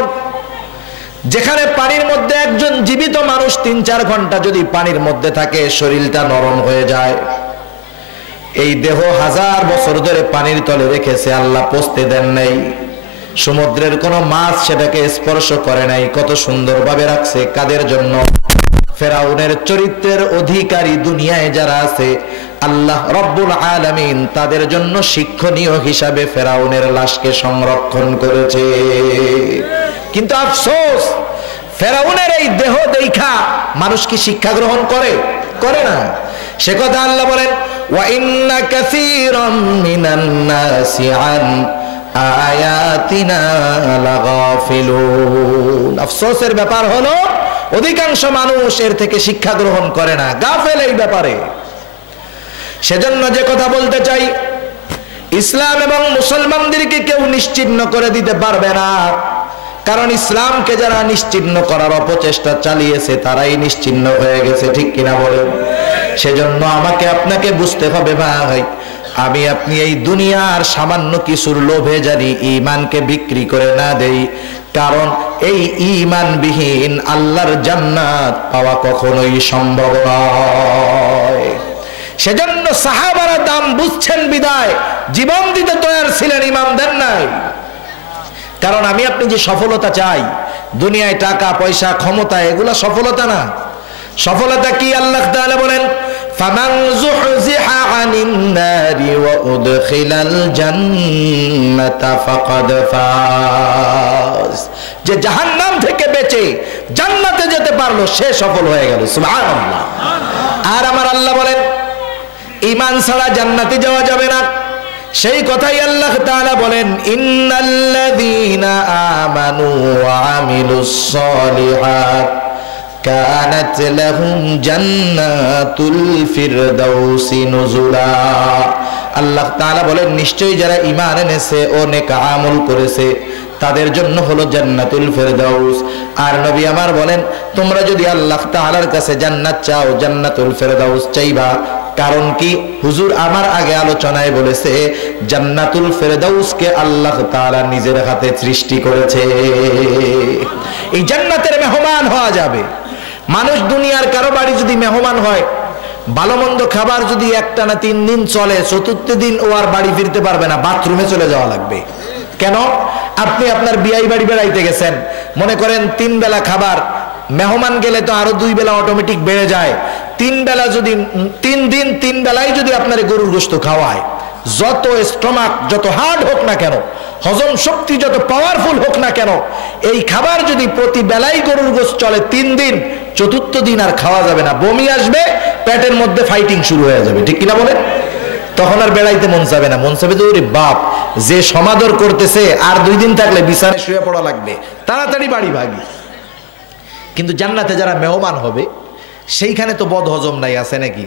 যেখানে পানির মধ্যে একজন জীবিত মানুষ ৩-৪ ঘন্টা যদি পানির মধ্যে থাকে শরীরটা নরম হয়ে যায়। এই দেহ হাজার বছর ধরে পানির তলে রেখেছে আল্লাহ, পচতে দেন নাই। সমুদ্রের কোনো মাছ সেটাকে স্পর্শ করে নাই। কত সুন্দরভাবে রাখছে কাদের জন্য? ফেরাউনের চরিত্রের অধিকারী দুনিয়ায় যারা আছে আল্লাহ রব্বুল আলামিন তাদের জন্য শিক্ষণীয় হিসাবে ফেরাউনের লাশকে সংরক্ষণ করেছে। কিন্তু আফসোস, ফেরাউনের এই দেহ দেখা মানুষ কি শিক্ষা গ্রহণ করে? করে না। সে কথা আল্লাহ বলেন ওয়া ইন্না কাসীরাম মিনান নাসি আন আয়াতিনা লাগাফিলুন। আফসোসের ব্যাপার হলো অধিকাংশ মানুষ এর থেকে শিক্ষা গ্রহণ করে না, গাফেল এই ব্যাপারে। সেজন্য যে কথা বলতে চাই, ইসলাম এবং মুসলমানদেরকে কেউ নিশ্চিহ্ন করে দিতে পারবে না। কারণ ইসলামকে যারা নিশ্চিহ্ন করার অপচেষ্টা চালিয়েছে তারাই নিশ্চিহ্ন হয়ে গেছে, ঠিক কিনা বলেন? সেজন্য আমাকে আপনাকে বুঝতে হবে ভাই, আমি আপনি এই দুনিয়ার সামান্য কিছুর লোভে জানি ঈমানকে বিক্রি করে না দেই। কারণ এই ঈমানবিহীন আল্লাহর জান্নাত পাওয়া কখনোই সম্ভব নয়। সেজন্য সাহাবারা দাম বুঝছেন বিদায় জীবন দিতে তৈরি ছিলেন, ঈমান দেন নাই। কারণ আমি আপনি যে সফলতা চাই দুনিয়ায়, টাকা পয়সা ক্ষমতা, এগুলা সফলতা না। সফলতা কি? আল্লাহ তাআলা বলেন ফামান যুহজিহা আনিন নারি ওয়া উদখিলাল জান্নাতা ফাকাদ ফাজ। যে জাহান্নাম থেকে বেঁচে জান্নাতে যেতে পারলো সে সফল হয়ে গেল। সুবহানাল্লাহ। আর আমার আল্লাহ বলেন ঈমান ছাড়া জান্নাতে যাওয়া যাবে না। সেই কথাই আল্লাহ তাআলা বলেন ইন্নাল্লাযীনা আমানু ওয়া আমিলুস সালিহাত কানাত লাহুম জান্নাতুল ফিরদাউসি নুজুলা। আল্লাহ তাআলা বলেন নিশ্চয়ই যারা ঈমান এনেছে ও নেক আমল করেছে তাদের জন্য হলো জান্নাতুল ফিরদাউস। আর নবী আমার বলেন তোমরা যদি আল্লাহ তাআলার কাছে জান্নাত চাও জান্নাতুল ফিরদাউস চাইবা। কারণ কি? হুজুর আমার আগে আলোচনায় বলেছে জান্নাতুল ফিরদাউসকে আল্লাহ তাআলা নিজের হাতে সৃষ্টি করেছে। এই জান্নাতের মেহমান হওয়া যাবে। মানুষ দুনিয়ার কারো বাড়ি যদি মেহমান হয়, ভালো মন্দ খাবার যদি একটানা 3 দিন চলে, চতুর্থ দিন ও আর বাড়ি ফিরতে পারবে না, বাথরুমে চলে যাওয়া লাগবে। কেন? আপনি আপনার বিয়াই বাড়ি বেড়াইতে গেছেন, মনে করেন 3 বেলা খাবার, মেহমান গেলে তো আরো 2 বেলা অটোমেটিক বেড়ে যায়। 3 বেলা যদি 3 দিন 3 বেলায় যদি আপনার গরুর গোশত খাওয়ায়, যত স্টমাক যত হার্ড হোক না কেন, হজম শক্তি যত পাওয়ারফুল হোক না কেন, এই খাবার যদি প্রতি বেলায় গরুর গোশত চলে 3 দিন, চতুর্থ দিন আর খাওয়া যাবে না, বমি আসবে, পেটের মধ্যে ফাইটিং শুরু হয়ে যাবে, ঠিক কিনা বলেন? তখন আর বেড়াইতে মন চাবে না, মন চাবে যে ওরে বাপ যে সমাদর করতেছে আর 2 দিন থাকলে বিছানায় শুয়ে পড়া লাগবে, তাড়াতাড়ি বাড়ি ভাগি। কিন্তু জান্নাতে যারা মেহমান হবে সেইখানে তো বদ হজম নাই, আছে নাকি?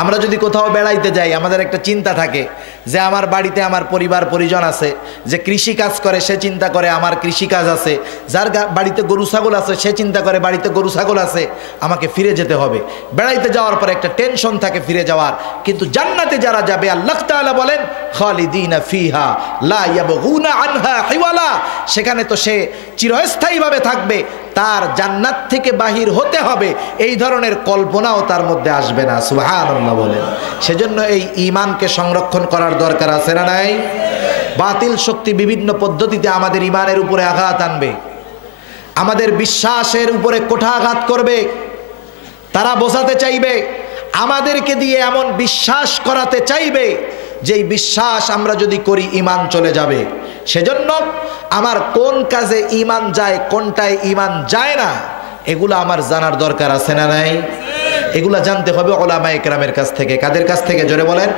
আমরা যদি কোথাও বেড়াইতে যাই আমাদের একটা চিন্তা থাকে যে আমার বাড়িতে আমার পরিবার পরিজন আছে, যে কৃষি কাজ করে সে চিন্তা করে আমার কৃষি কাজ আছে, যার বাড়িতে গরু ছাগল আছে সে চিন্তা করে বাড়িতে গরু ছাগল আছে, আমাকে ফিরে যেতে হবে। বেড়াইতে যাওয়ার পর একটা টেনশন থাকে ফিরে যাওয়ার। কিন্তু জান্নাতে যারা যাবে আল্লাহ তাআলা বলেন খালিদিনা ফিহা লা ইয়াবগুনা আনহা হিওয়ালা, সেখানে তো সে চিরস্থায়ীভাবে থাকবে, তার জান্নাত থেকে বাহির হতে হবে এই ধরনের কল্পনাও তার মধ্যে আসবে না। সুবহানাল্লাহ বলেন। সেজন্য এই ঈমানকে সংরক্ষণ করার দরকার আছে না নাই? বাতিল শক্তি বিভিন্ন পদ্ধতিতে আমাদের ঈমানের উপরে আঘাত আনবে, আমাদের বিশ্বাসের উপরে কোঠাঘাত করবে। তারা বোঝাতে চাইবে আমাদেরকে দিয়ে এমন বিশ্বাস করাতে চাইবে যেই বিশ্বাস আমরা যদি করি ঈমান চলে যাবে। সেজন্য আমার কোন কাজে ঈমান যায়, কোনটায় ঈমান যায় না, এগুলো আমার জানার দরকার আছে না নাই? এগুলা জানতে হবে উলামায়ে কেরামের কাছ থেকে। কাদের কাছ থেকে? জোরে বলেন।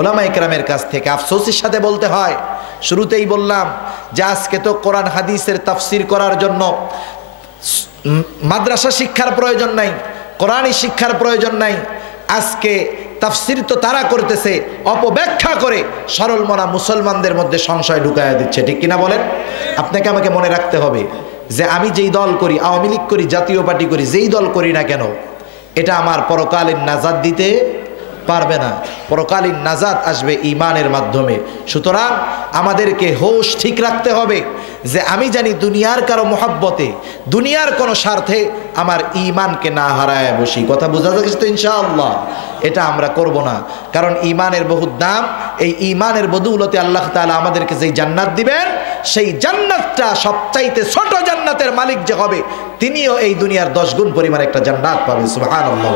উলামায়ে কেরামের কাছ থেকে। আফসোসের সাথে বলতে হয়, শুরুতেই বললাম যে আজকে তো কোরআন হাদিসের তাফসীর করার জন্য মাদ্রাসা শিক্ষার প্রয়োজন নাই, কোরআনী শিক্ষার প্রয়োজন নাই। আজকে তাফসীর তো তারা করতেছে অপব্যাখ্যা করে সরল মনা মুসলমানদের মধ্যে সংশয় ঢুকায়া দিচ্ছে, ঠিক কিনা বলেন? আপনাকে আমাকে মনে রাখতে হবে যে আমি যেই দল করি, আওয়ামী লীগ করি, জাতীয় পার্টি করি, যেই দল করি না কেন, এটা আমার পরকালীন নাজাত দিতে পারবে না। পরকালীন নাজাত আসবে ঈমানের মাধ্যমে। সুতরাং আমাদেরকে হোশ ঠিক রাখতে হবে যে আমি জানি দুনিয়ার কারো মহব্বতে, দুনিয়ার কোনো স্বার্থে আমার ঈমানকে না হারায় বসি। কথা বোঝা যাচ্ছে তো ইনশাআল্লাহ? এটা আমরা করব না, কারণ ঈমানের বহুত দাম। এই ঈমানের বদৌলতে আল্লাহ তাআলা আমাদেরকে যেই জান্নাত দিবেন, সেই জান্নাতটা সবচাইতে ছোট জান্নাতের মালিক যে হবে, তিনিও এই দুনিয়ার 10 গুণ পরিমাণ একটা জান্নাত পাবে। সুবহানাল্লাহ।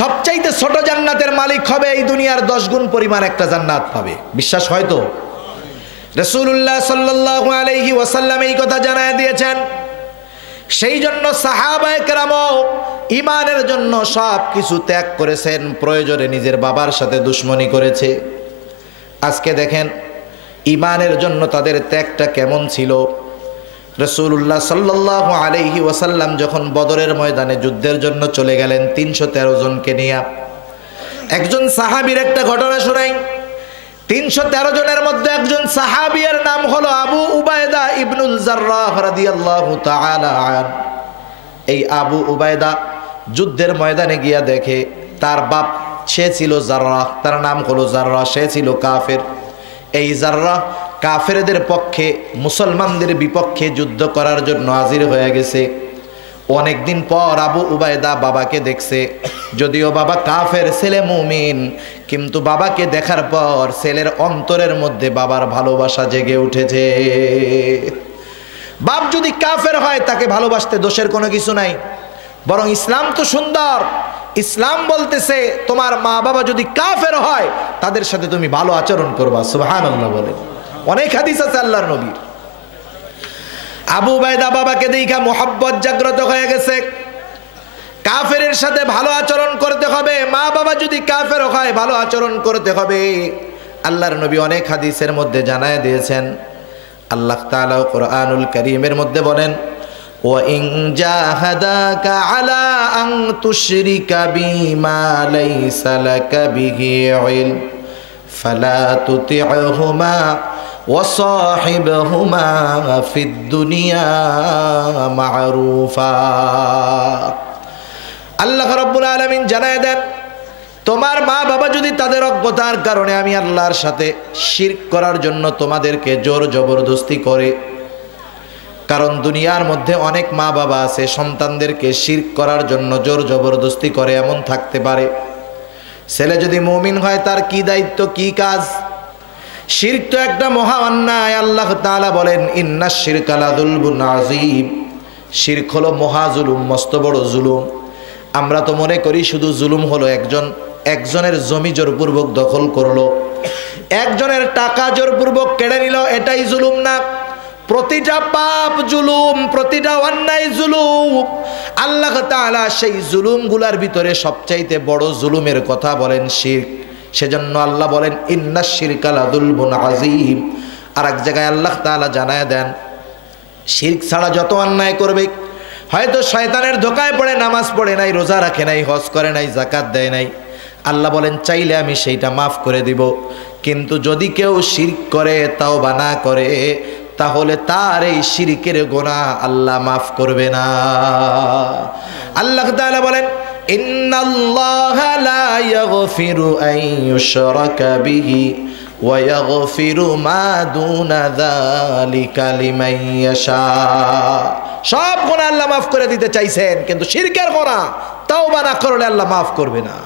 সবচাইতে ছোট জান্নাতের মালিক হবে, এই দুনিয়ার 10 গুণ পরিমাণ একটা জান্নাত পাবে। বিশ্বাস হয় তো? রাসূলুল্লাহ সাল্লাল্লাহু আলাইহি ওয়াসাল্লাম এই কথা জানায় দিয়েছেন। সেই জন্য সাহাবায়ে কেরামও ঈমানের জন্য সব কিছু ত্যাগ করেছেন, প্রয়োজনে নিজের বাবার সাথে দুশমনি করেছে। আজকে দেখেন ঈমানের জন্য তাদের ত্যাগটা কেমন ছিল। রাসূলুল্লাহ সাল্লাল্লাহু আলাইহি ওয়াসাল্লাম যখন বদরের ময়দানে যুদ্ধের জন্য চলে গেলেন 313 জনকে নিয়ে, একজন সাহাবীর একটা ঘটনা শোনাই। 313 জনের মধ্যে একজন সাহাবীর নাম হলো আবু উবায়দা ইবনুল জাররাহ রাদিয়াল্লাহু তাআলা আন। এই আবু উবায়দা যুদ্ধের ময়দানে গিয়া দেখে তার বাপ, সে ছিল জাররাহ, তার নাম হলো জাররাহ, সে ছিল কাফের। এই জাররাহ কাফেরদের পক্ষে, মুসলমানদের বিপক্ষে যুদ্ধ করার জন্য হাজির হয়ে গেছে। অনেকদিন পর আবু উবায়দা বাবাকে দেখছে, যদিও বাবা কাফের, ছেলে মুমিন, কিন্তু বাবাকে দেখার পর ছেলের অন্তরের মধ্যে বাবার ভালোবাসা জেগে উঠেছে। বাপ যদি কাফের হয় তাকে ভালোবাসতে দোষের কোনো কিছু নাই, বরং ইসলাম তো সুন্দর। ইসলাম বলতেছে তোমার মা বাবা যদি কাফের হয় তাদের সাথে তুমি ভালো আচরণ করবা। সুবহানাল্লাহ বলেন। অনেক হাদিস আছে আল্লাহর নবীর। আবু উবায়দা বাবাকে দেখা মোহাব্বত জাগ্রত হয়ে গেছে। কাফেরের সাথে ভালো আচরণ করতে হবে, মা বাবা যদি কাফের হয় ভালো আচরণ করতে হবে। আল্লাহর নবী অনেক হাদিসের মধ্যে জানায় দিয়েছেন। আল্লাহ তাআলা কোরআনুল কারীমের মধ্যে বলেন, ওয়া ইন জাহাদাকা আলা আন তুশরিকা বিমা লাইসা লাকা বিহি ইলম ফালা তুতি'হুমা ওয়াসাহিবহুমা ফিদ দুনিয়া মা'রুফা। আল্লাহ রাব্বুল আলামিন জানায় দেন, তোমার মা বাবা যদি তাদের অজ্ঞতার কারণে আমি আল্লাহর সাথে শিরক করার জন্য তোমাদেরকে জোর জবরদস্তি করে, কারণ দুনিয়ার মধ্যে অনেক মা বাবা আছে সন্তানদেরকে শিরক করার জন্য জোর জবরদস্তি করে, এমন থাকতে পারে। ছেলে যদি মুমিন হয় তার কি দায়িত্ব, কি কাজ? শিরক তো একটা মহা অন্যায়। আল্লাহ তাআলা বলেন, ইন্নাশ শিরকা লাযুলমুন আযীম। শিরক হলো মহা জুলুম, মস্ত বড় জুলুম। আমরা তো মনে করি শুধু জুলুম হলো একজনের জমি জোরপূর্বক দখল করলো, একজনের টাকা জোরপূর্বক কেড়ে নিল, এটাই জুলুম না। প্রতিটা পাপ জুলুম, প্রতিটা অন্যায় জুলুম। আল্লাহ তাআলা সেই জুলুমগুলার ভিতরে সবচাইতে বড় জুলুমের কথা বলেন শিরক। সেজন্য আল্লাহ বলেন, ইন্নাশ শিরকা লাযুলমুন আযীম। আর এক জায়গায় আল্লাহ তাআলা জানায় দেন, শিরক ছাড়া যত অন্যায় করবে, হয়তো শয়তানের ধোকায় পড়ে নামাজ পড়ে নাই, রোজা রাখে নাই, হজ করে নাই, যাকাত দেয় নাই, আল্লাহ বলেন চাইলে আমি সেইটা মাফ করে দিব। কিন্তু যদি কেউ শিরক করে, তাওবা না করে, তাহলে তার এই শিরকের গুনাহ আল্লাহ মাফ করবে না। আল্লাহ তাআলা বলেন, ইন্নাল্লাহা লা ইয়াগফিরু আন ইউশরাকা বিহি ওয়া ইয়াগফিরু মা দুনা যালিকা লিমান ইয়াশা। সব গুনাহ আল্লাহ মাফ করে দিতে চাইছেন, কিন্তু শিরকের গুনাহ তাওবা না করলে আল্লাহ মাফ করবে না।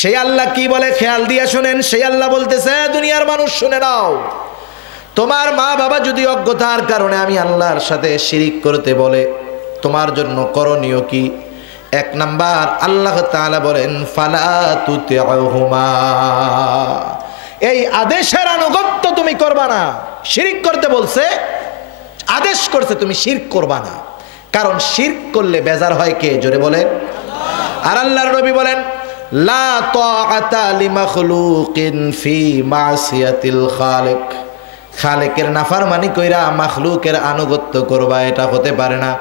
সেই আল্লাহ কি বলে খেয়াল দিয়ে শুনেন। সেই আল্লাহ বলতেছে, দুনিয়ার মানুষ শুনে নাও, তোমার মা বাবা যদি অজ্ঞতার কারণে আমি আল্লাহর সাথে শিরিক করতে বলে, তোমার জন্য করণীয় কি? এক নাম্বার, আল্লাহ তাআলা বলেন ফালা তুতিউহুমা, এই আদেশের আনুগত্য তুমি করবা না। শিরক করতে বলছে, আদেশ করছে তুমি শিরক করবা না, কারণ শিরক করলে বেজার হয় কে? জোরে বলেন। আর আল্লাহর নবী বলেন লা তাআতা লিমাখলুকিন ফি মাসিয়াতিল খালিক, খালেকের নাফরমানি কইরা মাখলুকের আনুগত্য করবা, এটা হতে পারে না।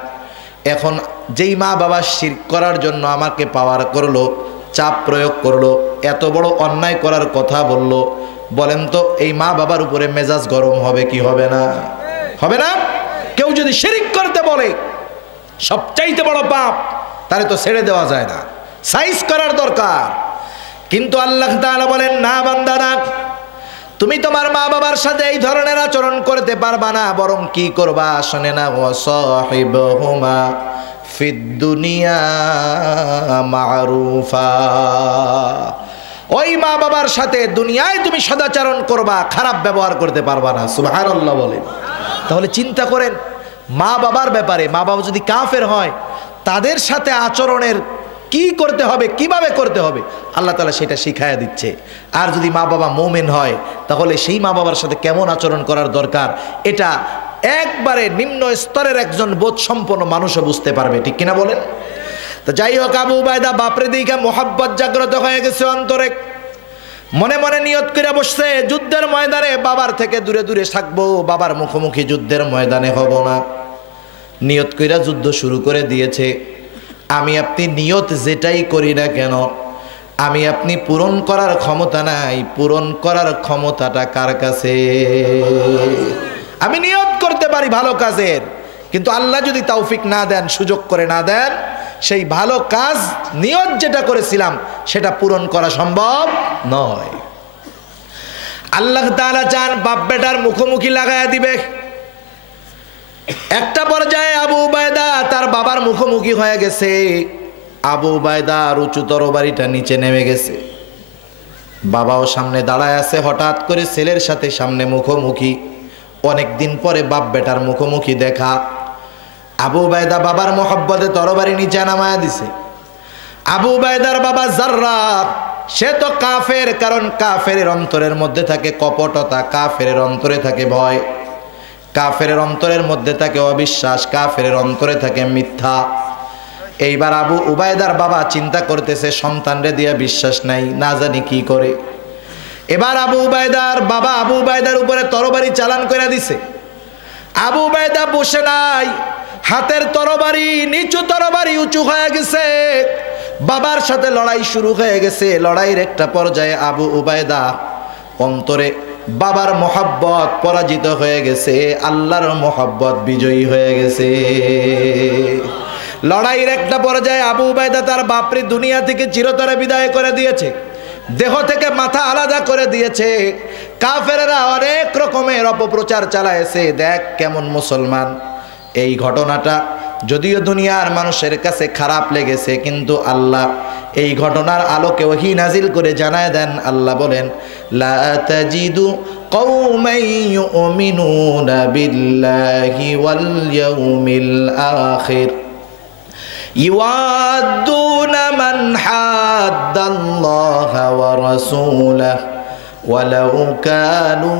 এখন যেই মা বাবা শিরক করার জন্য আমাকে পাওয়ার করলো, চাপ প্রয়োগ করলো, এত বড় অন্যায় করার কথা বললো, বলেন তো এই মা বাবার উপরে মেজাজ গরম হবে কি হবে না? হবে না? কেউ যদি শিরক করতে বলে সবচাইতে বড় পাপ, তাহলে তো ছেড়ে দেওয়া যায় না, সাইজ করার দরকার। কিন্তু আল্লাহ তাআলা বলেন না বান্দা না, তুমি তোমার মা বাবার সাথে এই ধরনের আচরণ করতে পারবা না, বরং কি করবা শুনে না, ওয়াসাহিবহুমা ফিদ দুনিয়া মারুফা, ওই মা বাবার সাথে দুনিয়ায় তুমি সদাচরণ করবা, খারাপ ব্যবহার করতে পারবা না। সুবহানাল্লাহ বলেন। তাহলে চিন্তা করেন মা বাবার ব্যাপারে, মা বাবা যদি কাফের হয় তাদের সাথে আচরণের কি করতে হবে, কিভাবে করতে হবে, আল্লাহ তাআলা সেটা শিখায়া দিচ্ছে। আর যদি মা বাবা মুমিন হয় তাহলে সেই মা বাবার সাথে কেমন আচরণ করার দরকার, এটা একবারে নিম্ন স্তরের একজন বোধ সম্পন্ন মানুষও বুঝতে পারবে, ঠিক কিনা বলেন? তো যাই হোক, আবু উবায়দা বাপরে দিকে মোহাব্বত জাগ্রত হয়ে গেছে অন্তরে, মনে মনে নিয়ত করে বসছে যুদ্ধের ময়দানে বাবার থেকে দূরে দূরে থাকবো, বাবার মুখোমুখি যুদ্ধের ময়দানে হব না। নিয়ত কইরা যুদ্ধ শুরু করে দিয়েছে। আমি আপনি নিয়ত যেটাই করি না কেন, আমি আপনি পূরণ করার ক্ষমতা নাই, পূরণ করার ক্ষমতাটা কার কাছে? আমি নিয়ত করতে পারি ভালো কাজের, কিন্তু আল্লাহ যদি তৌফিক না দেন, সুযোগ করে না দেন, সেই ভালো কাজ নিয়ত যেটা করেছিলাম সেটা পূরণ করা সম্ভব নয়। আল্লাহ তাআলা চান বাপ বেটার মুখোমুখি লাগায়া দিবে। একটা পর্যায়ে আবু উবায়দা তার বাবার মুখোমুখি হয়ে গেছে। আবু উবায়দার উঁচু তরবারিটা নিচে নেমে গেছে, বাবাও সামনে দাঁড়ায় আছে। হঠাৎ করে ছেলের সাথে সামনে মুখোমুখি, অনেকদিন পরে বাপ বেটার মুখোমুখি দেখা। আবু উবায়দা বাবার মোহব্বতে তরবারি নিচে নামায়া দিছে। আবু উবায়দার বাবা জাররা, সে তো কাফের, কারণ কাফেরের অন্তরের মধ্যে থাকে কপটতা, কাফেরের অন্তরে থাকে ভয়, কাফেরের অন্তরের মধ্যে থাকে অবিশ্বাস, কাফেরের অন্তরে থাকে মিথ্যা। এইবার আবু উবায়দার বাবা চিন্তা করতেছে সন্তানরে দিয়া বিশ্বাস নাই, না জানি কি করে। এবার আবু উবায়দার বাবা আবু উবায়দার উপরে তরবারি চালান করে দিছে। আবু উবায়দা বসে নাই, হাতের তরবারি নিচু, তরবারি উঁচু হয়ে গেছে, বাবার সাথে লড়াই শুরু হয়ে গেছে। লড়াইয়ের একটা পর্যায়ে আবু উবায়দা অন্তরে বাবার মোহাব্বত পরাজিত হয়ে গেছে, আল্লাহর মোহাব্বত বিজয়ী হয়ে গেছে। লড়াইয়ের একটা পর্যায়ে আবু উবায়দা তার বাপরে দুনিয়া থেকে চিরতরে বিদায় করে দিয়েছে, দেহ থেকে মাথা আলাদা করে দিয়েছে। কাফেররা অনেক রকমের অপপ্রচার চালায়েছে, দেখ কেমন মুসলমান। এই ঘটনাটা যদিও দুনিয়ার মানুষের কাছে খারাপ লেগেছে, কিন্তু আল্লাহ এই ঘটনার আলোকে ওহী নাজিল করে জানায় দেন। আল্লাহ বলেন লা তাজিদু কওমান ইউমিনুনা বিল্লাহি ওয়াল ইয়াউমিল আখির ইওয়াদুনা মান হাদ্দাল্লাহা ওয়া রাসূলাহু ওয়ালাউ কানু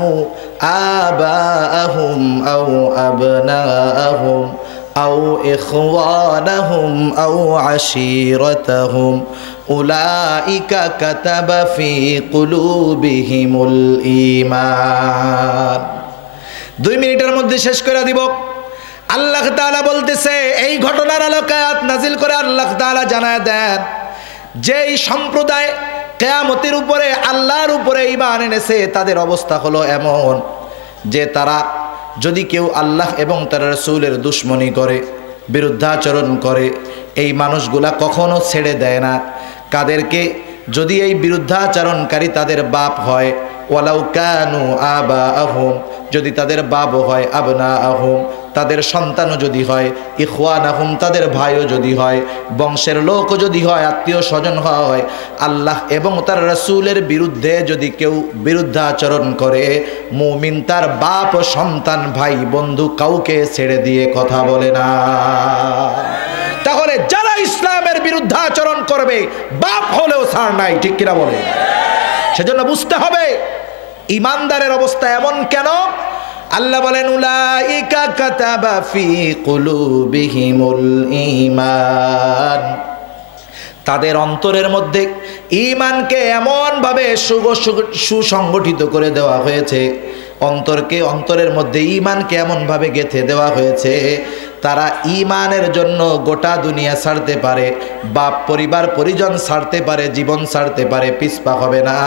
আবাআহুম আও আবনাআহুম আও ইখওয়ানাহুম আও আশীরাতাহুম উলাইকা কাতাবা ফি কুলুবিহিমুল ঈমান। 2 মিনিটের মধ্যে শেষ করে দিব। আল্লাহ তাআলা বলতেছে, এই ঘটনার আলোকে আয়াত নাজিল করে আল্লাহ তাআলা জানায় দেন, যেই সম্প্রদায় কিয়ামতের উপরে আল্লাহর উপরে ঈমান এনেছে, তাদের অবস্থা হলো এমন যে তারা যদি কেউ আল্লাহ এবং তার রাসূলের দুশমনী করে, বিরুদ্ধাচরণ করে, এই মানুষগুলা কখনো ছেড়ে দেয় না। কাদেরকে? যদি এই বিরুদ্ধাচরণকারী তাদের বাপ হয়, ওয়ালাউ কানু আবাআহুম, যদি তাদের বাবা হয়, আবনাআহুম, তাদের সন্তানও যদি হয়, ইখওয়ানাহুম, তাদের ভাইও যদি হয়, বংশের লোকও যদি হয়, আত্মীয় স্বজন হয়, আল্লাহ এবং তার রাসূলের বিরুদ্ধে যদি কেউ বিরুদ্ধাচরণ করে, মুমিন তার বাপ, সন্তান, ভাই, বন্ধু কাউকে ছেড়ে দিয়ে কথা বলে না। তাহলে যারা ইসলামের বিরুদ্ধাচরণ করবে বাপ হলেও ছাড় নাই, ঠিক কিনা বলে? সেজন্য বুঝতে হবে ইমানদারের অবস্থা এমন কেন। আল্লাহ বলেন উলাইকা কাতাবা ফি কুলুবিহিমুল ঈমান, তাদের অন্তরের মধ্যে ঈমানকে এমন ভাবে সুসংগঠিত করে দেওয়া হয়েছে, অন্তরের মধ্যে ঈমানকে এমন ভাবে গেঁথে দেওয়া হয়েছে, তারা ঈমানের জন্য গোটা দুনিয়া ছাড়তে পারে, বাপ পরিবার পরিজন ছাড়তে পারে, জীবন ছাড়তে পারে, পিছপা হবে না।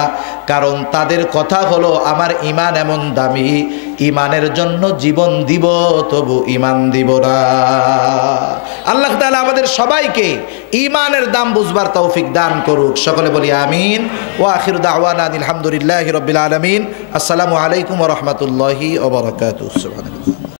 কারণ তাদের কথা হলো আমার ঈমান এমন দামি, ঈমানের জন্য জীবন দিব তবু ঈমান দিব না। আল্লাহ তাআলা আমাদের সবাইকে ঈমানের দাম বুঝবার তৌফিক দান করুক। সকলে বলি আমিন। ওয়া আখিরু দাওয়ানা আলহামদুলিল্লাহি রাব্বিল আলামিন। আসসালামু আলাইকুম ওয়া রাহমাতুল্লাহি ওয়া বারাকাতুহু। সুবহানাল্লাহ।